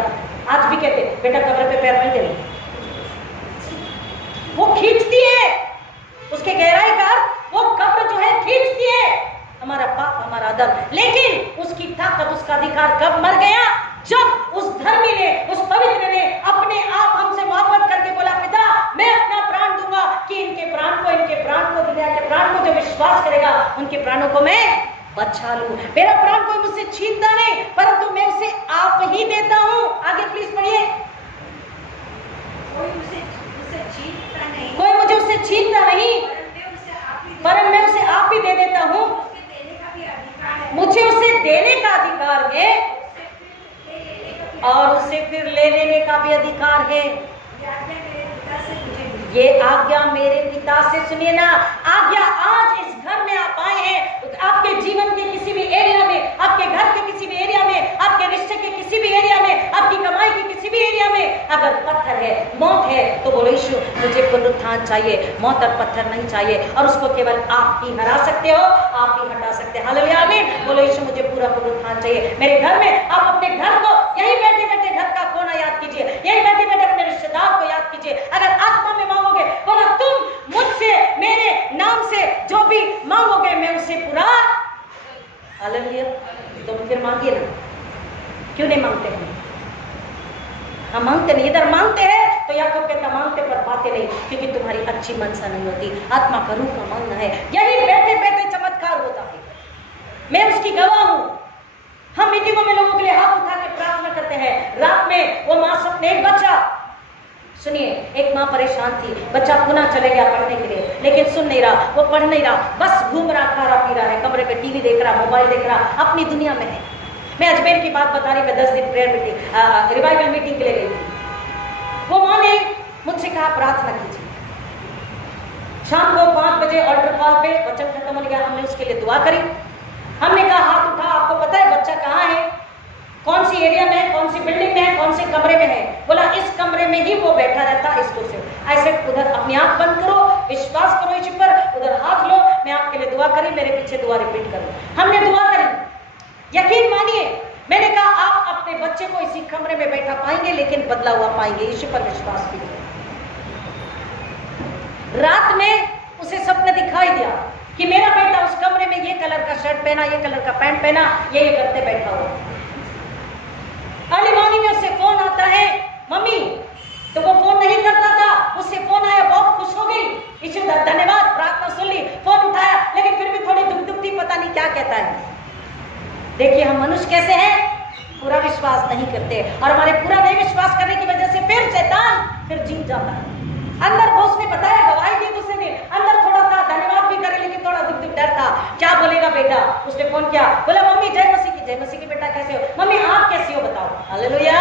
आज भी कहते बेटा कब्र पे पैर नहीं देना। वो खींचती है, उसके गहराई का वो कब्र जो है खींचती है हमारा पाप, हमारा अदब। लेकिन उसकी ताकत, उसका अधिकार कब मर गया? जब उस धर्मी ने, उस पवित्र ने अपने आप हमसे मोहब्बत करके बोला पिता मैं अपना प्राण दूंगा कि इनके प्राण को, दुनिया के प्राण को जो विश्वास करेगा उनके प्राणों को मैं बचा लूं। मेरा प्राण कोई मुझसे छीनता नहीं, परंतु मैं उसे आप ही देता हूं। आगे प्लीज पढ़िए। कोई मुझे उससे छीनता नहीं, पर मैं उसे आप ही दे देता हूं। मुझे उसे देने का अधिकार है और उसे फिर ले लेने का भी अधिकार है। ये आज्ञा मेरे पिता से, सुनिए ना, आज्ञा आज इस घर में आप आए हैं, आपके जीवन के किसी भी एरिया में, आपके घर के किसी भी एरिया में, आपके रिश्ते के किसी भी एरिया में, आपकी कमाई के किसी भी एरिया में अगर पत्थर है, मौत है, तो बोलो यीशु मुझे पुनरुत्थान चाहिए, मौत और पत्थर नहीं चाहिए। और उसको केवल आप ही हरा सकते हो, आप ही हटा सकते हैं। हालेलुया, आमीन। बोलो यीशु मुझे पूरा पुनरुत्थान चाहिए मेरे घर में। आप अपने घर को, यही बैठे बैठे घर का कोना याद कीजिए, यही बैठे बैठे अपने रिश्तेदार को याद कीजिए। अगर आत्मा में मांगोगे, बोलो तुम मुझसे मेरे नाम से जो भी मांगोगे मैं उसे पूरा हालेलुया। तो फिर मांगिए ना, क्यों नहीं मांगते हैं? हम मांगते नहीं, इधर मांगते हैं तो याकूब कहता मांगते पर पाते नहीं, क्योंकि तुम्हारी अच्छी मनसा नहीं होती, आत्मा का रूह का मांगना है। यही बैठे बैठे चमत्कार होता है, मैं उसकी गवाह हूं। हम मीटिंगों में लोगों के लिए हाथ उठा के प्रार्थना करते हैं। रात में वो माँ सपने, एक बच्चा, सुनिए, एक माँ परेशान थी, बच्चा पुनः चले गया पढ़ने के लिए, लेकिन सुन नहीं रहा, वो पढ़ नहीं रहा, बस घूम रहा, खा रहा, पी रहा है, कमरे पे टीवी देख रहा, मोबाइल देख रहा, अपनी दुनिया में है। मैं अजमेर की बात बता रही, मैं 10 दिन प्रेयर मीटिंग, रिवाइवल मीटिंग के लिए गई थी। वो माँ ने मुझसे कहा प्रार्थना कीजिए। शाम को 5 बजे ऑल्टर कॉल पे वचन खत्म हो गया, हमने उसके लिए दुआ करी। हमने कहा हाथ उठा, आपको पता है बच्चा कहाँ है, कौन सी एरिया में है, कौन सी बिल्डिंग में है, कौन से कमरे में है? बोला इस कमरे में ही वो बैठा रहता, इसको से ऐसे उधर अपनी आंख बंद करो, विश्वास करो इस पर, उधर हाथ लो, मैं आपके लिए दुआ करी, मेरे पीछे दुआ रिपीट करो। हमने दुआ करी, यकीन मानिए, मैंने कहा आप अपने बच्चे को इसी कमरे में बैठा पाएंगे, लेकिन बदला हुआ पाएंगे, ईश्वर पर विश्वास कीजिए। रात में उसे सपना दिखाई दिया कि मेरा बेटा उस कमरे में ये कलर का शर्ट पहना, ये कलर का पैंट पहना, ये करते बैठा हुआ। अर्ली मॉर्निंग में उससे फोन आता है, मम्मी, तो वो फोन नहीं करता था, उससे फोन आया, बहुत खुश हो गई, ईश्वर धन्यवाद, प्रार्थना सुन ली, फोन उठाया, लेकिन फिर भी थोड़ी दुख थी, पता नहीं क्या कहता है। देखिए हम मनुष्य कैसे हैं, पूरा विश्वास नहीं करते, और हमारे पूरा नहीं विश्वास करने की वजह से फिर शैतान फिर जीत जाता है। अंदर वो उसने बताया, गवाही दी दूसरे ने, अंदर थोड़ा था, धन्यवाद भी करे, लेकिन थोड़ा दुख डर था, क्या बोलेगा बेटा। उसने फोन किया, बोला मम्मी जय मसीह की बेटा कैसे हो, मम्मी आप कैसी हो बताओ, हालेलुया,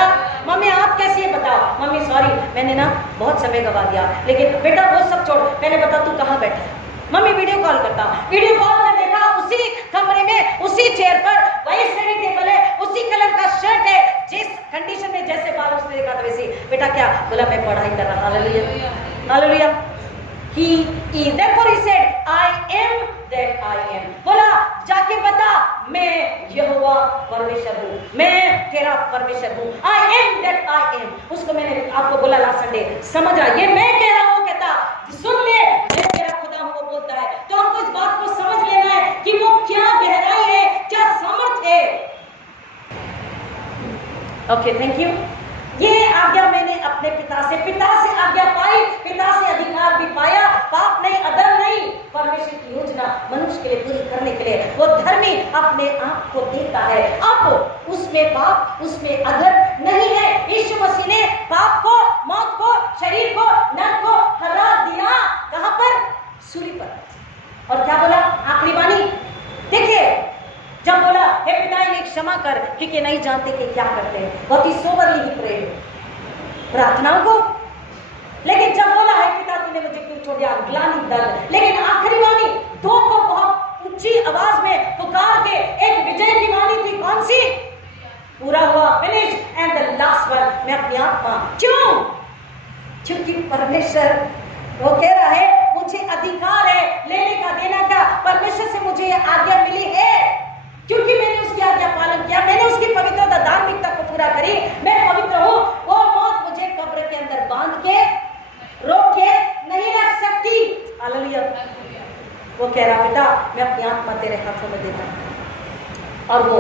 मम्मी आप कैसी है बताओ, मम्मी सॉरी मैंने ना बहुत समय गवा दिया, लेकिन बेटा वो सब छोड़, मैंने बता तू कहाँ बैठा है, मम्मी वीडियो कॉल करता, वीडियो कॉल में देखा उसी कमरे में, उसी चेयर पर, वही स्टडी टेबल है, उसी कलर का शर्ट है, जिस कंडीशन में जैसे बाल उसने देखा था वैसे। बेटा क्या? बोला मैं पढ़ाई कर रहा, hallelujah hallelujah. He is, therefore he said, I am that I am. बोला जाके बता मैं यहोवा परमेश्वर हूँ, मैं तेरा परमेश्वर हूँ, I am that I am। उसको मैंने आपको बोला लास्ट संडे, समझ आ, ये मैं कह रहा हूँ, कहता सुन ले, मैं तेरा खुदा हूँ, वो बोलता है। तो हमको इस बात को समझ लेना है कि वो क्या गहराई है, क्या समझ है। Okay, thank you. ये आज्ञा मैंने अपने पिता से आज्ञा पाई, पिता से अधिकार भी पाया, पाप नहीं, अदर नहीं, परमेश्वर की योजना मनुष्य के लिए पूरी करने के लिए वो धर्मी अपने आप को देता है। अब उसमें पाप, उसमें अदर नहीं है। यीशु मसीह ने पाप को, मौत को, शरीर को, नरक को हरा दिया। कहां पर? सूली पर। और क्या बोला? आखिरी वाणी देखिए, जब बोला हे पिता इन्हें क्षमा कर क्योंकि नहीं जानते कि क्या करते हैं, बहुत ही सोबरली ही प्रे प्रार्थनाओं को। लेकिन जब बोला है पिता तूने मुझे क्यों छोड़ दिया, ग्लानि दर्द, लेकिन आखिरी वाणी दो को बहुत ऊंची आवाज में पुकार के एक विजय की वाणी थी, कौन सी? पूरा हुआ, finish, and the last one, मैं अपनी आत्मा। क्यों? क्योंकि परमेश्वर वो कह रहा है मुझे अधिकार है लेने का, देने का, परमेश्वर से मुझे ये आज्ञा मिली है क्योंकि मैंने उसकी आज्ञा पालन किया, मैंने उसकी पवित्रता, धार्मिकता को पूरा करी, मैं पवित्र हूँ। वो मौत मुझे कब्र के अंदर बांध के रोक के नहीं रख सकती। हालेलुया। वो कह रहा पिता मैं अपनी आत्मा तेरे हाथों में देता हूँ। और वो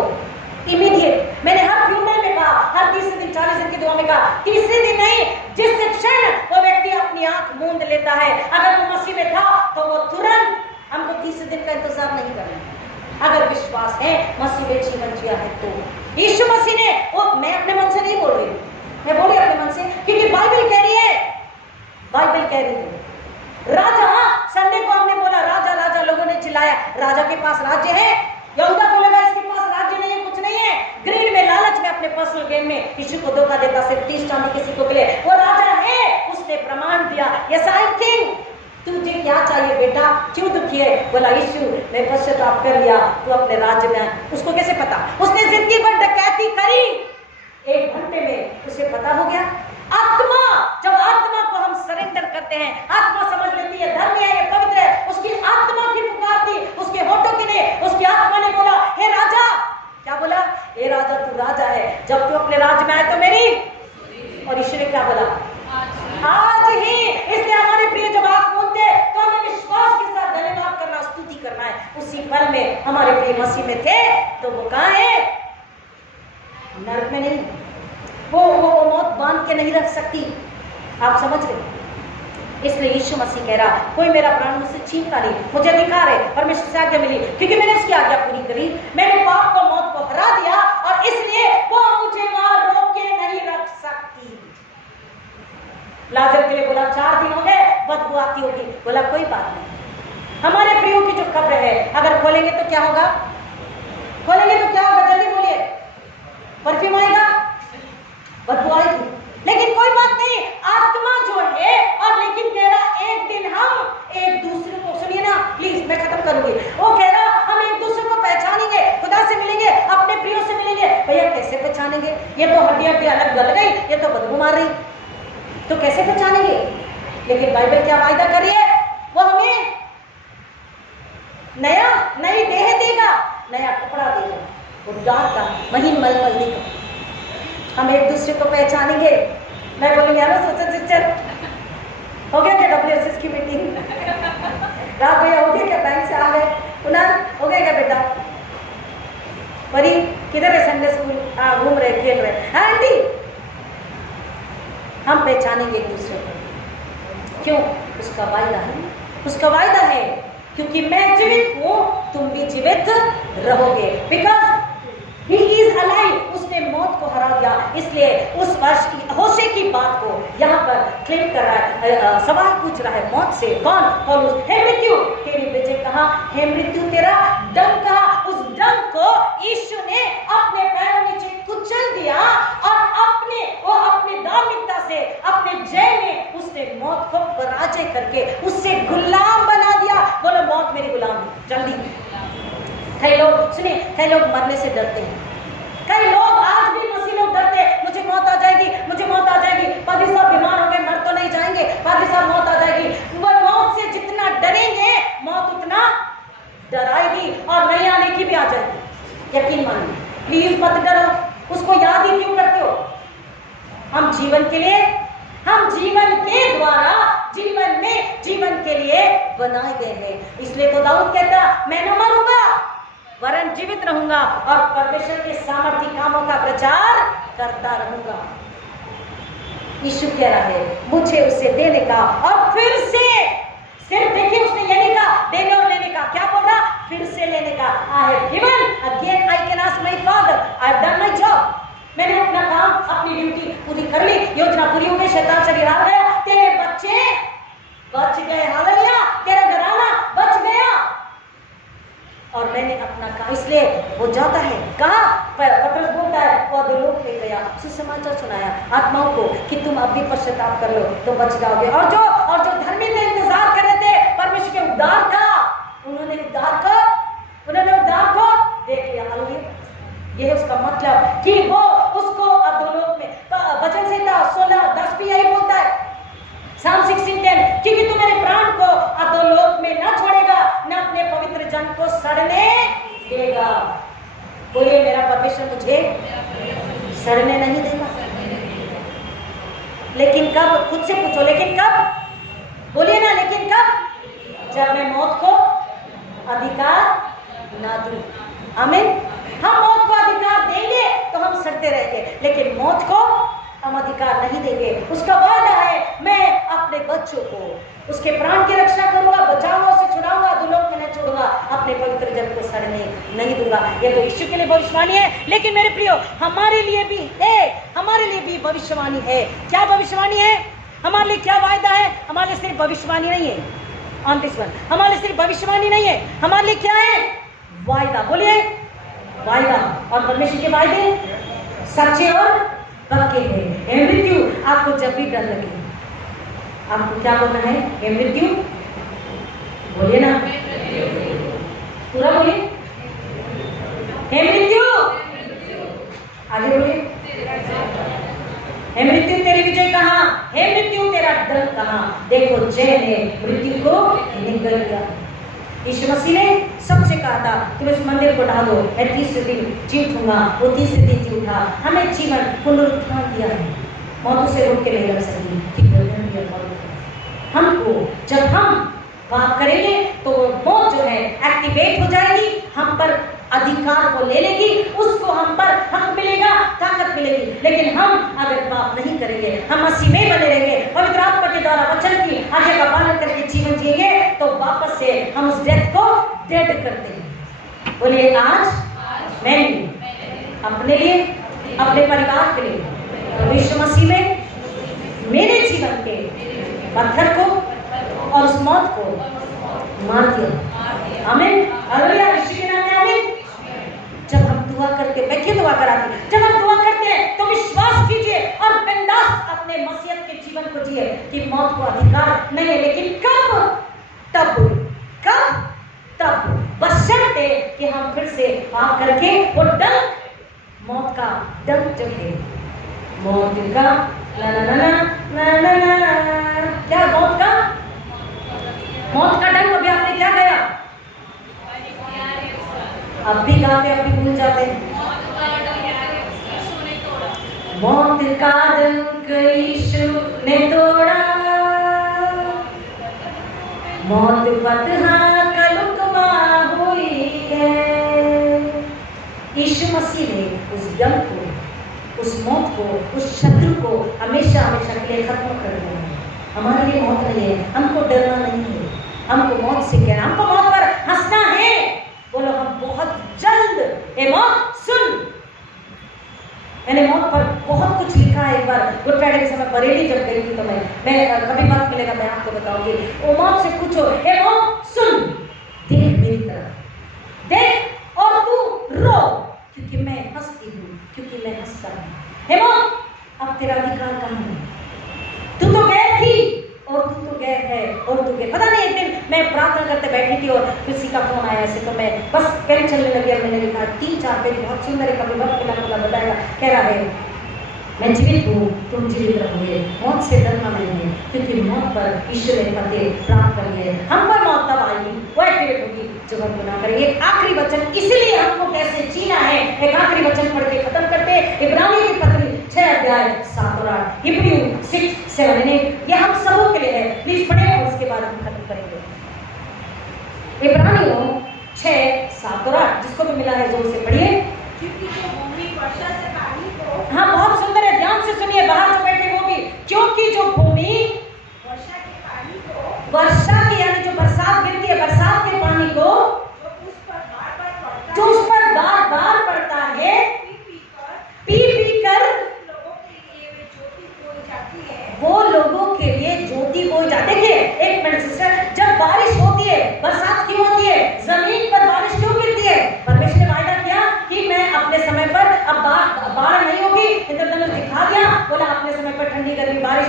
इमीडिएट, मैंने हर फ्यूनरल में कहा, हर तीसरे दिन 40 दिन की दुआ में कहा, तीसरे दिन नहीं, जिस क्षण वो व्यक्ति अपनी आंख मूंद लेता है, अगर वो मसीह में था तो वो तुरंत, हमको तीसरे दिन का इंतजार नहीं करना है। अगर विश्वास है मसीह में जीवन जिया है तो यीशु मसीह ने, वो मैं अपने मन से नहीं बोल रही, मैं बोली अपने मन से, क्योंकि बाइबल कह रही है, बाइबल कह रही है। राजा, संडे को हमने बोला राजा राजा, लोगों ने चिल्लाया राजा के पास राज्य है, यहूदा बोलेगा इसके पास राज्य नहीं है, कुछ नहीं है, ग्रीड में, लालच में, अपने पर्सनल गेम में किसी को धोखा देता, सिर्फ 30 चांदी किसी को मिले, वो राजा है, उसने प्रमाण दिया, यस आई थिंक तुझे क्या चाहिए बेटा, क्यों दुखी है? बोला यीशु मैं पश्चाताप कर लिया, तू अपने राज्य में। उसको कैसे पता? उसने जिंदगी भर डकैती करी, 1 घंटे में उसे पता हो गया। आत्मा, जब आत्मा को हम सरेंडर करते हैं, आत्मा समझ लेती है धर्मी है, ये पवित्र है, उसकी आत्मा की पुकार थी, उसके होठों की नहीं, उसकी आत्मा ने बोला हे राजा, क्या बोला? हे राजा तू राजा है, जब तू अपने राज्य में आए तो मेरी, और यीशु ने क्या बोला? आज ही। इसलिए हमारे प्रिय जब आप बोलते तो हमें विश्वास के साथ धन्यवाद करना, स्तुति करना है, उसी पल में हमारे प्रिय मसीह में थे, तो वो कहाँ है? नरक में नहीं। वो मौत बांध के नहीं रख सकती। आप समझ रहे? इसलिए यीशु मसीह कह रहा, कोई मेरा प्राण मुझसे छीनता नहीं, मुझे अधिकार है, परमेश्वर से आज्ञा मिली, क्योंकि मैंने उसकी आज्ञा पूरी करी, मैंने पाप को, मौत को हरा दिया, और इसलिए वो मुझे वहां रोक के नहीं रख सकती। लाजर के लिए बोला 4 दिन हो गए, बदबू आती होगी, बोला कोई बात नहीं। हमारे प्रियो की जो कब्र है, अगर खोलेंगे तो क्या होगा? खोलेंगे तो क्या होगा? जल्दी बोलिए। परफ्यूम आएगा, बदबू आएगी, लेकिन कोई बात नहीं, आत्मा जो है। और लेकिन कह रहा एक दिन हम एक दूसरे को, सुनिए ना प्लीज, मैं खत्म करूंगी। वो कह रहा हम एक दूसरे को पहचानेंगे, खुदा से मिलेंगे, अपने प्रियो से मिलेंगे। भैया कैसे पहचानेंगे? ये तो हड्डी अलग गल गई, ये तो बदबू मार रही, तो कैसे पहचानेंगे? लेकिन बाइबल क्या वायदा कर रही है? वो हमें नई देह देगा, नया कपड़ा देगा, वो दाग का महीन मल देगा। हम एक दूसरे को पहचानेंगे। मैं बोलूँगी यार सोचा सिस्टर हो गया क्या WSS की मीटिंग? रात भैया हो गया क्या? बैंक से आ गए? हो गया क्या बेटा? परी किधर है? Sunday school? हाँ घूम रहे, खेल रहे। हाँ आंटी, हम पहचानेंगे एक दूसरे को। क्यों? उसका वायदा है, उसका वायदा है, क्योंकि मैं जीवित हूँ, तुम भी जीवित रहोगे। बिकॉज He is alive, उसने मौत को हरा दिया। इसलिए उस वर्ष की होशे की बात को यहाँ पर क्लेम कर रहा है, सवाल पूछ रहा है मौत से। कौन? पौलुस। हे मृत्यु तेरी विजय कहाँ? हे मृत्यु तेरा डंक कहाँ? उस डंक को यीशु ने अपने पैरों नीचे कुचल दिया, और अपने धार्मिकता से, अपने जय में उसने मौत को पराजय करके उससे गुलाम बना दिया। बोलो मौत मेरी गुलाम है। जल्दी। कई लोग, सुनिए, कई लोग मरने से डरते हैं। कई लोग आज भी मसीह लोग डरते हैं, मुझे मौत आ जाएगी, मुझे मौत आ जाएगी। पादरी साहब बीमार हो गए, मर तो नहीं जाएंगे, पादरी साहब मौत आ जाएगी। वो मौत से जितना डरेंगे, मौत उतना डराएगी, और नहीं आने की भी आ जाएगी। यकीन मानिए, प्लीज मत डरो। उसको याद ही क्यों करते हो? हम जीवन के लिए, हम जीवन के द्वारा, जीवन के लिए बनाए गए हैं। इसलिए तो दाऊद कहता, मैं न मरूंगा वरन जीवित रहूंगा, और परमेश्वर के सामर्थी कामों का प्रचार करता रहूंगा। यीशु कह रहा है मुझे उसे देने का, और फिर से सिर्फ देखिए, उसने लेने का, देने और लेने का, क्या बोल रहा? फिर से लेने का। I have given again I can ask my father, I have done my job। मैंने अपना काम, अपनी ड्यूटी पूरी कर ली, योजना पूरी हो गई, शैतान से निराल गया, तेरे बच्चे बच गए। हालेलुया, तेरा घराना बच गया, और मैंने अपना काम। इसलिए वो जाता है, कहा? पतरस बोलता है, वो अधोलोक ले गया, सुसमाचार सुनाया आत्माओं को कि तुम अब भी पश्चाताप कर लो तो बच जाओगे। और जो धर्मी थे, इंतजार कर रहे थे परमेश्वर के उद्धार का, उन्होंने उद्धार को देख लिया। हालेलुया। ये उसका मतलब कि वो उसको अधोलोक में, वचन संहिता 16:10 भी यही बोलता है, Psalm 16:10, क्योंकि तू मेरे प्राण को अधोलोक में न छोड़ेगा, न अपने पवित्र जन को सड़ने देगा। बोलिए, मेरा परमेश्वर मुझे सड़ने नहीं देगा। लेकिन कब? खुद से पूछो, लेकिन कब? बोलिए ना, लेकिन कब? जब मैं मौत को अधिकार ना दूं। आमीन। हम मौत को अधिकार देंगे तो हम सड़ते रहेंगे, लेकिन मौत को हम अधिकार नहीं देंगे। उसका वादा है, मैं अपने बच्चों को, उसके प्राण की रक्षा करूंगा, बचाऊंगा, उसे छुड़ाऊंगा, अधोलोक में न छोड़ूंगा, अपने पवित्र जन को सड़ने नहीं दूंगा। ये तो यीशु के लिए भविष्यवाणी है, लेकिन मेरे प्रियो, हमारे लिए भी है, हमारे लिए भी भविष्यवाणी है। क्या भविष्यवाणी है? हमारे लिए क्या वायदा है? हमारे लिए सिर्फ भविष्यवाणी नहीं है, ऑन दिस वन, हमारे लिए सिर्फ भविष्यवाणी नहीं है, हमारे लिए क्या है? वायदा। बोलिए, वायदा। और परमेश्वर के वायदे सच्चे और पक्के हैं। हे मृत्यु, आपको जब भी डर लगे, आपको क्या बोलना है? हे मृत्यु, बोलिए ना, पूरा बोलिए, हे मृत्यु, आगे बोलिए, हे मृत्यु तेरी विजय कहाँ? हे मृत्यु तेरा डर कहाँ? देखो जय ने मृत्यु को निगल दिया। यीशु मसीह ने सबसे कहा था, तुम इस मंदिर को ढा दो, मैं तीसरे दिन जी उठूंगा। वो तीसरे दिन जी उठा, हमें जीवन पुनरुत्थान दिया है। मौत से रोक के नहीं रख सकती, हमको जब हम बात करेंगे तो मौत जो है एक्टिव एक्टिवेट हो जाएगी, हम पर अधिकार को ले लेगी, उसको हम पर हक मिलेगा, ताकत मिलेगी। लेकिन हम अगर पाप नहीं करेंगे, हम मसीह में बने रहेंगे, पवित्र आत्मा के द्वारा वचन की आज्ञा का पालन करके जीवन जिएंगे, तो वापस से हम उस डेथ को डेड करते हैं। बोलिए आज मैं अपने लिए, अपने परिवार के लिए यीशु मसीह में मेरे जीवन के पत्थर को और उस मौत को मार दिया। आमीन, हालेलुया, यीशु के नाम में आमीन। जब हम दुआ करते, मैं क्यों दुआ कराती, जब हम दुआ करते हैं तो विश्वास कीजिए और बिंदास अपने मसीहत के जीवन को जिए कि मौत को अधिकार नहीं है। लेकिन कब? तब बशर्ते कि हम फिर से आप करके वो डंक, मौत का डंक जगे। मौत का ना ना ना ना ना ना ना, क्या मौत का डंक अभी आपने क्या गाया? अब भी गाते, अब भी भूल जाते हैं। मौत का डंक यीशु ने तोड़ा, मौत फतहा का लुकमा हुई है। यीशु मसीह ने उस डंक को, उस मौत को, उस शत्रु को हमेशा हमेशा के लिए खत्म कर दिया। हमारे लिए मौत नहीं है, हमको डरना नहीं है, हमको मौत से कहना, हमको मौत पर हंसना है। बोलो हम बहुत जल्द ए मौत सुन। मैंने मौत पर बहुत कुछ लिखा है। एक बार गुड फ्राइडे के समय बरेली जब गई थी तो मैं कभी बात मिलेगा मैं आपको बताऊंगी। वो मौत से पूछो, ए मौत सुन, देख मेरी तरफ, देख और तू रो, क्योंकि मैं हंसती हूँ, क्योंकि मैं हंसता हूँ। हे मौत, अब तेरा अधिकार कहाँ है? तू तो गैर थी और तू तो गैर है और तू गैर। पता नहीं, एक दिन मैं प्रार्थना करते बैठी थी और किसी का फोन आया ऐसे, तो मैं बस पेन चलने लगी और मैंने लिखा 3-4 पेज बहुत सुंदर है, कभी वक्त मिला मतलब बताएगा। कह रहा है मैं जीवित हूँ, तुम जीवित रहोगे, मौत से डरना नहीं है, क्योंकि मौत पर ईश्वर ने फतेह प्राप्त कर लिया है। हम पर मौत तब आएगी, वो एक्टिवेट होगी जब हम गुनाह करेंगे। एक आखिरी वचन, इसलिए हमको कैसे जीना है, एक आखिरी वचन पढ़ के खत्म करते हैं। इब्रानियों की पत्री 6 अध्याय 7 और 8, हिब्रू 6, 7 और 8, ये हम सबों के लिए है। प्लीज पढ़े और उसके बाद हम खत्म करेंगे। इब्रानियों 6, 7 और 8, जिसको भी मिला है जोर से पढ़िए। क्योंकि जो भूमि वर्षा से पानी को, हाँ बहुत सुंदर है, ध्यान से सुनिए, बाहर जो बैठे वो भी। क्योंकि जो भूमि वर्षा के पानी को, वर्षा की यानी जो बरसात गिरती है, बरसात के पानी को जो उस पर बार बार पड़ता जो उस पर बार बार पड़ता है, पी पी कर लोगों के लिए वे ज्योति बोई जाती है। वो लोगों के लिए ज्योति बोई जाती है। देखिए एक मिनट सिस्टर, जब बारिश होती है, बरसात क्यों होती है, जमीन पर बारिश क्यों गिरती है? परमेश्वर ने वायदा किया कि मैं अपने समय पर, अब बाढ़ नहीं होगी, इंद्रधनुष दिखा दिया, बोला अपने समय पर ठंडी गर्मी बारिश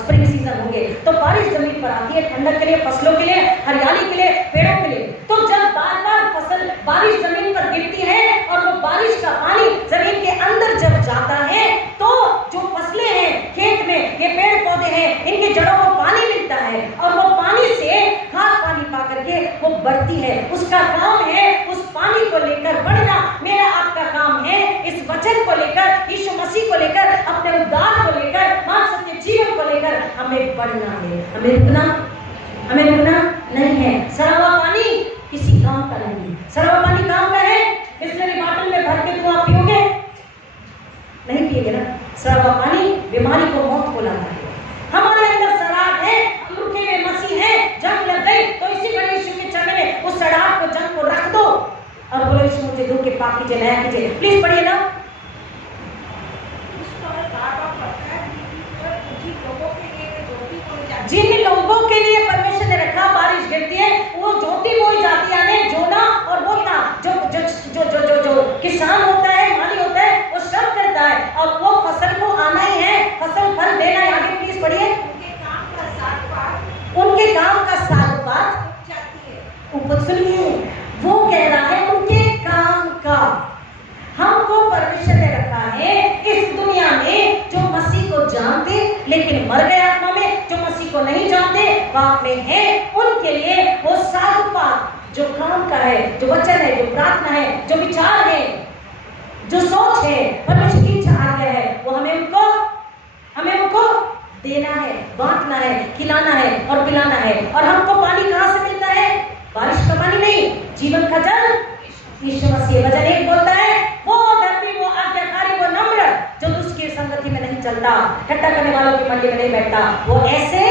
स्प्रिंग सीजन होंगे। तो बारिश जमीन पर आती है ठंडक के लिए, फसलों के लिए, हरियाली के लिए, पेड़ों के लिए। तो जब बार बार फसल बारिश जमीन पर गिरती है और वो बारिश का पानी जमीन के अंदर जब जाता है, तो जो फसलें हैं खेत में, ये पेड़ पौधे हैं, इनके जड़ों को पानी मिलता है और वो पानी से खाद पानी पा करके वो बढ़ती है। उसका काम है उस पानी को लेकर बढ़ना। मेरा आपका काम है इस वचन को लेकर, यीशु मसीह को लेकर, अपने उद्धार को लेकर, मान सत्य जीवन को लेकर हमें बढ़ना है। हमें रुकना नहीं है। सड़ा हुआ पानी किसी काम का नहीं, सड़ा हुआ पानी काम का है। बिस्लरी बॉटल में भर के तुम आप पियोगे? नहीं पिएगे ना। सड़ा हुआ पानी बीमारी को, मौत को लाता है। हमारे अंदर सड़ाहट है, हम रुके हुए मसीह हैं, जंग लग गई, तो इसी बड़े यीशु के चरण में उस सड़ाहट को, जंग को रख दो और बोलो यीशु मुझे धो के पाक कीजिए, नया कीजिए। प्लीज पढ़िए ना। उस पर बार बार पड़ता है, पर जिन लोगों के लिए वे ज्योति बोई जाती है। जिन लोगों के लिए परमेश्वर ने रखा बारिश गिरती है, वो ज्योति बोई जाती है। यानी जोना और बोलना, जो जो जो जो जो जो किसान होता है, माली होता है, वो श्रम करता है और वो फसल को आना ही है, फसल फल देना है। आगे प्लीज पढ़िए। उनके काम का साग-पात, उनके काम का साग-पात उग जाती है। ऊपर सुनिए, वो कह रहा है उनके काम का। हमको परमेश्वर ने रखा है इस दुनिया में जो मसीह को जानते लेकिन मर गए आत्मा में, जो मसीह को नहीं जानते पाप में है, उनके लिए वो साग-पात जो काम का है, जो वचन है, जो प्रार्थना है, जो विचार है, जो सोच है, परमेश्वर की इच्छा आ गया है, वो हमें उनको देना है, बांटना है, खिलाना है और पिलाना है। और हमको पानी कहाँ से मिलता है? बारिश का पानी यीशु मसीह वचन 1 बोलता है, वो धर्मी, वो आज्ञाकारी, वो नम्र, जो दुष्ट की संगति में नहीं चलता, ठट्टा करने वालों की मंडी में नहीं बैठता, वो ऐसे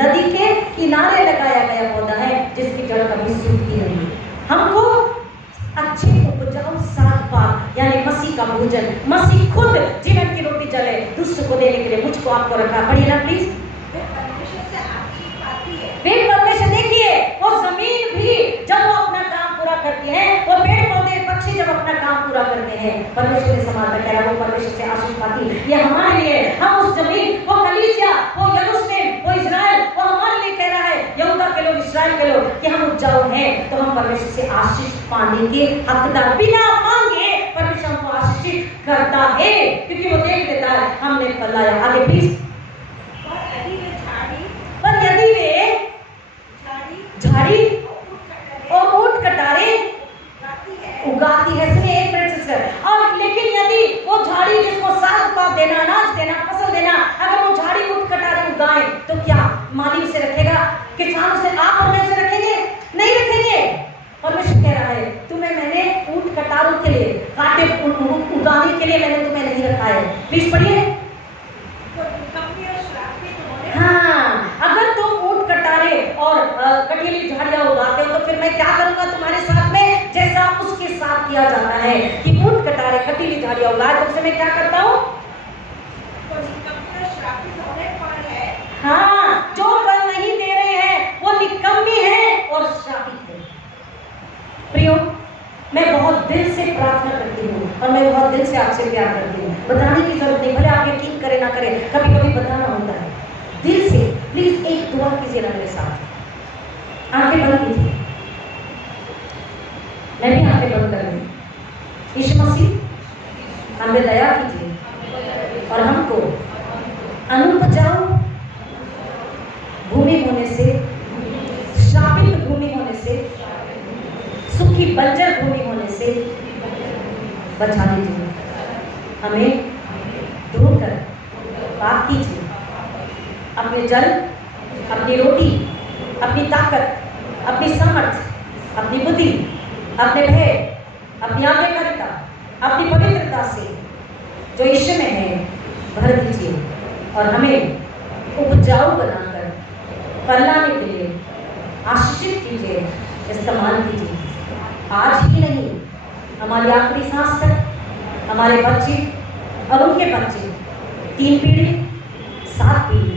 नदी के किनारे लगाया गया पौधा है जिसकी जड़ कभी सूखती नहीं। हमको अच्छे उपजाऊ साग पात यानी मसीह का भोजन, मसीह खुद जीवन की रोटी जले दुष्ट को देने के लिए मुझको आपको रखा। पढ़िए ना प्लीज। पेड़ परमेश्वर देखिए, वो जमीन भी जब वो अपना काम पूरा करती है, वो पेड़ पौधे पक्षी जब अपना काम पूरा करते हैं, परमेश्वर ने संभालता कह रहा, वो परमेश्वर से आशीष पाती है। ये हमारे लिए, हम उस जमीन, वो कलीसिया, वो यरूशलेम, वो इजराइल, वो हमारे लिए कह रहा है, यहूदा के लोग, इस्राएल के लोग, कि हम उपजाऊ हैं तो हम परमेश्वर से आशीष पाने के हकदार, बिना मांगे परमेश्वर हमको आशीषित करता है, क्योंकि वो देख लेता है हमने फलाया। आगे प्लीज। पर यदि वे झाड़ी और ऊंट कटारे उगाती है, सुनिए एक मिनट सिस्टर, और लेकिन यदि वो झाड़ी जिसको साग पात देना, अनाज देना, फसल देना, अगर वो झाड़ी ऊंट कटारे उगाए तो क्या माली उसे रखेगा? किसान उसे, आप और मैं उसे रखेंगे? नहीं रखेंगे। परमेश्वर कह रहा है, तुम्हें मैंने ऊंट कटारों के लिए, कांटे उगाने के लिए मैंने तुम्हें नहीं रखा है। प्लीज पढ़िए। हाँ, अगर तुम ऊंट कटारे और कटीली झाड़ियां उगाते हो तो फिर मैं क्या करूंगा तुम्हारे साथ में, जैसा उसके साथ किया जाता है कि ऊंट कटारे कटीली झाड़ियां उगाए, तो मैं क्या करता हूँ? हाँ, जो फल नहीं दे रहे हैं वो निकम्मी है और श्रापित है। प्रियो, मैं बहुत दिल से प्रार्थना करती हूँ और मैं बहुत दिल से आपसे प्यार करती हूँ। बताने की जरूरत नहीं, भले आप यकीन करें ना करें, कभी कभी बताना होता है। दिल से प्लीज एक दुआ कीजिए ना मेरे साथ। आंखें बंद कीजिए, मैं भी आंखें बंद कर दूं। यीशु मसीह हमें दया कीजिए और हमको अनुपजाऊ भूमि होने से, श्रापित भूमि होने से, सूखी बंजर भूमि होने से बचा लीजिए। हमें ढूंढकर पाक कीजिए। अपने जल, अपनी रोटी, अपनी ताकत, अपनी सामर्थ, अपनी बुद्धि, अपने भय, अपनी आज्ञाकारिता, अपनी पवित्रता से जो यीशु में है भर दीजिए और हमें उपजाऊ बनाकर फैलाने के लिए आशीषित कीजिए, इस्तेमाल कीजिए। आज ही नहीं, हमारी आखिरी सांस तक हमारे बच्चे और उनके बच्चे, 3 पीढ़ी, 7 पीढ़ी,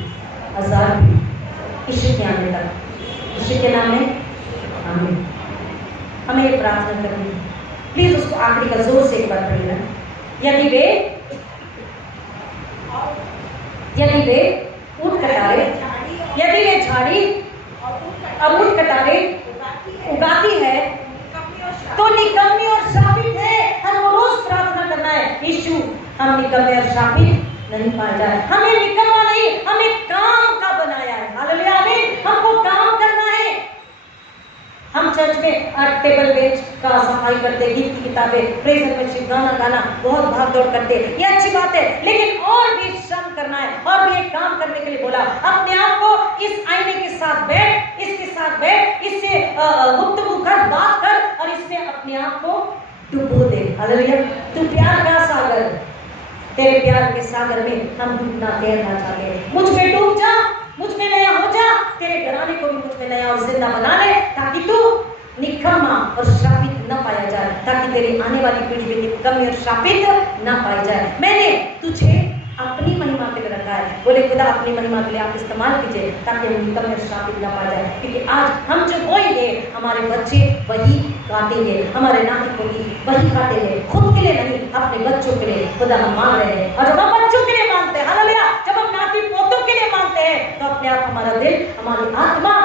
1000 पीढ़ी, यीशु के आने तक, यीशु के नाम में आमीन। हमें ये प्रार्थना करनी है, प्लीज उसको आखिरी का जोर से एक बार पढ़िएगा। यदि वे ऊंट कटारे, यदि वे झाड़ी और ऊंट कटारे उगाती है तो निकम्मी और श्रापित है। हमें रोज प्रार्थना करना है, यीशु हम निकम्मे और श्रापित नहीं पाए जाए। हमें निकम्मा नहीं, हमें काम का बनाया है। हालेलुया, आमीन। हमको काम करना है। हम चर्च में टेबल बेंच का सफाई करते, गीत की किताबें, प्रेज एंड वर्शिप, गाना गाना, बहुत भाग दौड़ करते, ये अच्छी बात है, लेकिन और भी श्रम करना है, और भी एक काम करने के लिए बोला। अपने आप को इस आईने के साथ बैठ, इसके साथ बैठ, इससे गुफ्तगू कर, बात कर और इसमें अपने आप को डुबो दे। हालेलुया। तू प्यार का सागर, तेरे प्यार के सागर में हम डूबना तैरना चाहते हैं। मुझ में डूब जा, मुझ में नया हो जा, तेरे घराने को भी मुझ में नया और जिंदा बना ले, ताकि तू निकम्मा और श्रापित न पाया जाए, ताकि तेरी आने वाली पीढ़ी में निकम्मी और श्रापित न पाई जाए। मैंने तुझे अपनी महिमा के लिए रखा है। बोले खुदा अपनी महिमा के लिए आप इस्तेमाल कीजिए, ताकि हम निकम्मे और श्रापित न पाया जाए, क्योंकि आज हम जो बोएंगे हमारे बच्चे वही काटेंगे, हमारे नाती पोती वही काटेंगे। खुद के लिए नहीं, अपने बच्चों के लिए खुदा हम मांग रहे हैं। और जब हम बच्चों के लिए मांगते हैं, हालेलुया, जब हम नाती पोतों के लिए मांगते हैं, तो अपने आप हमारा दिल, हमारी आत्मा,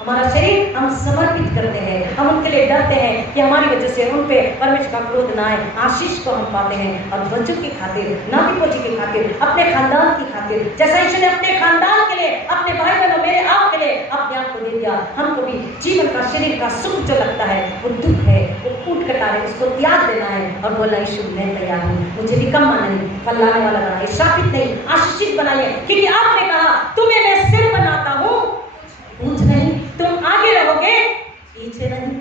हमारा शरीर हम समर्पित करते हैं। हम उनके लिए डरते हैं कि हमारी वजह से उन पे परमेश्वर का क्रोध ना आए। आशीष को हम पाते हैं और बच्चों की खातिर, नाती पोती की खातिर, अपने खानदान की खातिर, जैसा यीशु ने अपने खानदान के लिए, अपने भाई बहनों, मेरे आप के लिए अपने आप को दे दिया। हमको भी जीवन का, शरीर का सुख जो लगता है, वो दुख है, वो ऊट कटारे, उसको त्याग देना है और बोलना यीशु मैं तैयार हूँ, मुझे निकम्मा नहीं, फैलाने वाला बनाइए, श्रापित नहीं, आशीषित बनाइए, क्योंकि आपने कहा तुम्हें मैं सिर बनाता हूँ, पूंछ नहीं। तुम आगे रहोगे, पीछे नहीं।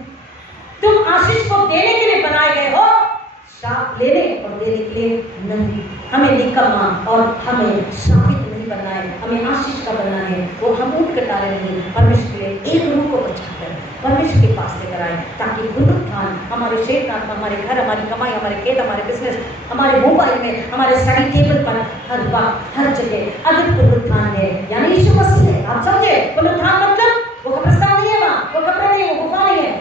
तुम आशीष को देने के लिए बनाए देने के लिए नहीं। हमें निकम्मा और हमें शापित नहीं बनना है, हमें आशीष का बनना है। वो हम ऊँट कटारे नहीं, परमेश्वर के लिए एक रूह को बचाकर परमेश्वर के पास लेकर आए, ताकि पुनरुत्थान हमारे शरीर, हमारे घर, हमारी कमाई, हमारे खेत, हमारे बिजनेस, हमारे मोबाइल में, हमारे स्टडी टेबल पर, हर बात, हर जगह अगर पुनरुत्थान है, यानी यीशु मसीह है। आप समझे पुनरुत्थान मतलब वो कब्रिस्तान नहीं है, वहाँ वो कब्र नहीं है, वो गुफा नहीं है।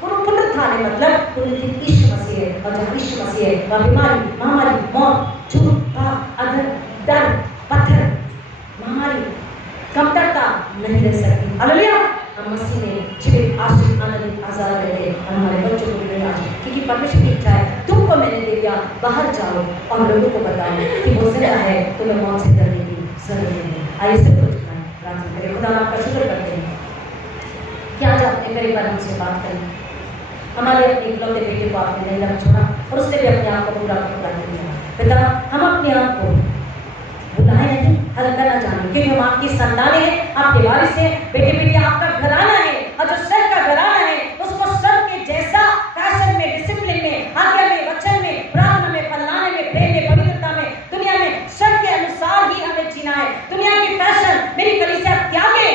पुनरुत्थान है मतलब पुनरुत्थित यीशु मसीह है। और जहाँ यीशु मसीह है वहाँ बीमारी, महामारी, मौत, झूठ, पाप, अधर, डर, पत्थर, महामारी, कमतरता नहीं रह सकती। हालेलुया। हम मसीह ने जीवित, आशीष, आनंदित, आजाद रहे और हमारे बच्चों को भी आज, क्योंकि परमेश्वर की इच्छा है तुमको मैंने दे दिया, बाहर जाओ और लोगों को बताओ कि वो जिंदा है, तुम्हें मौत से डरने की जरूरत नहीं है। आइए सब कुछ प्रार्थना करें। खुदा आपका शुक्र करते हैं कि आज आपने मेरे बारे हमसे बात करी। हमारे अपने इकलौते बेटे को आपने नहीं रख छोड़ा और उसने भी अपने आप को पूरा कर दिया। पिता, हम अपने आप को बुलाए नहीं, हल करना जाने, क्योंकि हम आपकी संतानें हैं, आपके वारिस हैं, बेटे बेटी आपका घराना है। और जो सर का घराना है उसको सर के जैसा फैशन में, डिसिप्लिन में, आज्ञा में, वचन में, प्रार्थना में, फलाने में, प्रेम में, पवित्रता में, दुनिया में सर के अनुसार ही हमें जीना है। दुनिया की फैशन मेरी कलीसिया त्यागे,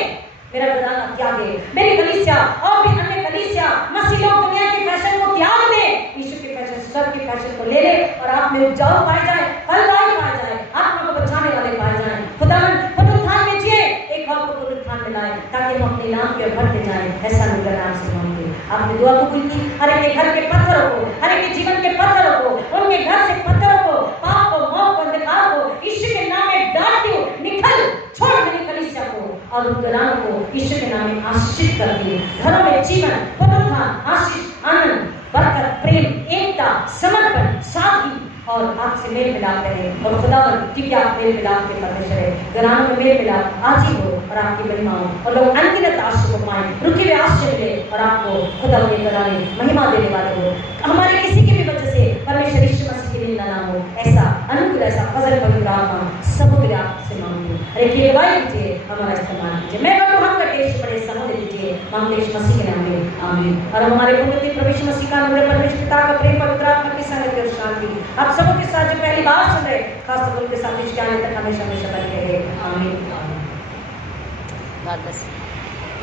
मेरा घराना त्यागे, मेरी कलीसिया और भी अन्य कलीसिया, मसीह लोग दुनिया के फैशन को त्याग दे, यीशु के फैशन, सर के फैशन को ले ले और आप में उपजाऊ पाए जाए, फलदायी पाए जाए, आत्मा को बचाने वाले पाए जाए। खुदावन पुनरुत्थान में जिए, एक और को पुनरुत्थान में लाए, ताकि हम अपने नाम के भरते जाए। ऐसा अनुग्रह नाम से मांगते। आपने दुआ कबूल की। हर एक के घर के पत्थरों को, हर एक के जीवन के पत्थरों को, उनके घर से पत्थरों को, पाप को, मौत को, अंधकार को यीशु के नाम में डालती हूँ। निकल, छोड़ मेरी कलीसिया को और उन घरानों को यीशु के नाम में आशीषित कर दिए। घरों में जीवन, पुनरुत्थान, आशीष, आनंद, बरकत, प्रेम, एकता, समर्पण, सादगी और आपसे मेल मिलाप करें। और खुदावन, क्योंकि आप मेल मिलाप के परमेश्वर है, घरानों में मेल मिलाप आज ही हो और आपकी महिमा हो और लोग अनगिनत आशीष को पाएं, रुके हुए आशीष मिले और आपको खुदा के घराने महिमा देने वाले हो। हमारे किसी की भी वजह से परमेश्वर यीशु मसीह की निंदा ना हो, ऐसा अनुग्रह, ऐसा फजल, पवित्र आत्मा सब के आपसे मांगू। अरे की अगुवाई कीजिए, हमारा इस्तेमाल कीजिए। मैं बाबू हम करके यीशु बड़े समझ दीजिए, मांगते यीशु मसीह के नाम में, आमीन। और हमारे पुण्य प्रभु मसीह का अनुग्रह, परमेश्वर पिता का प्रेम, पवित्र आत्मा की संगति और शांति आप सबों के साथ जो पहली बार सुन रहे, खास तौर के साथ इस ज्ञान तक हमेशा हमेशा बने रहे, आमीन। God bless you.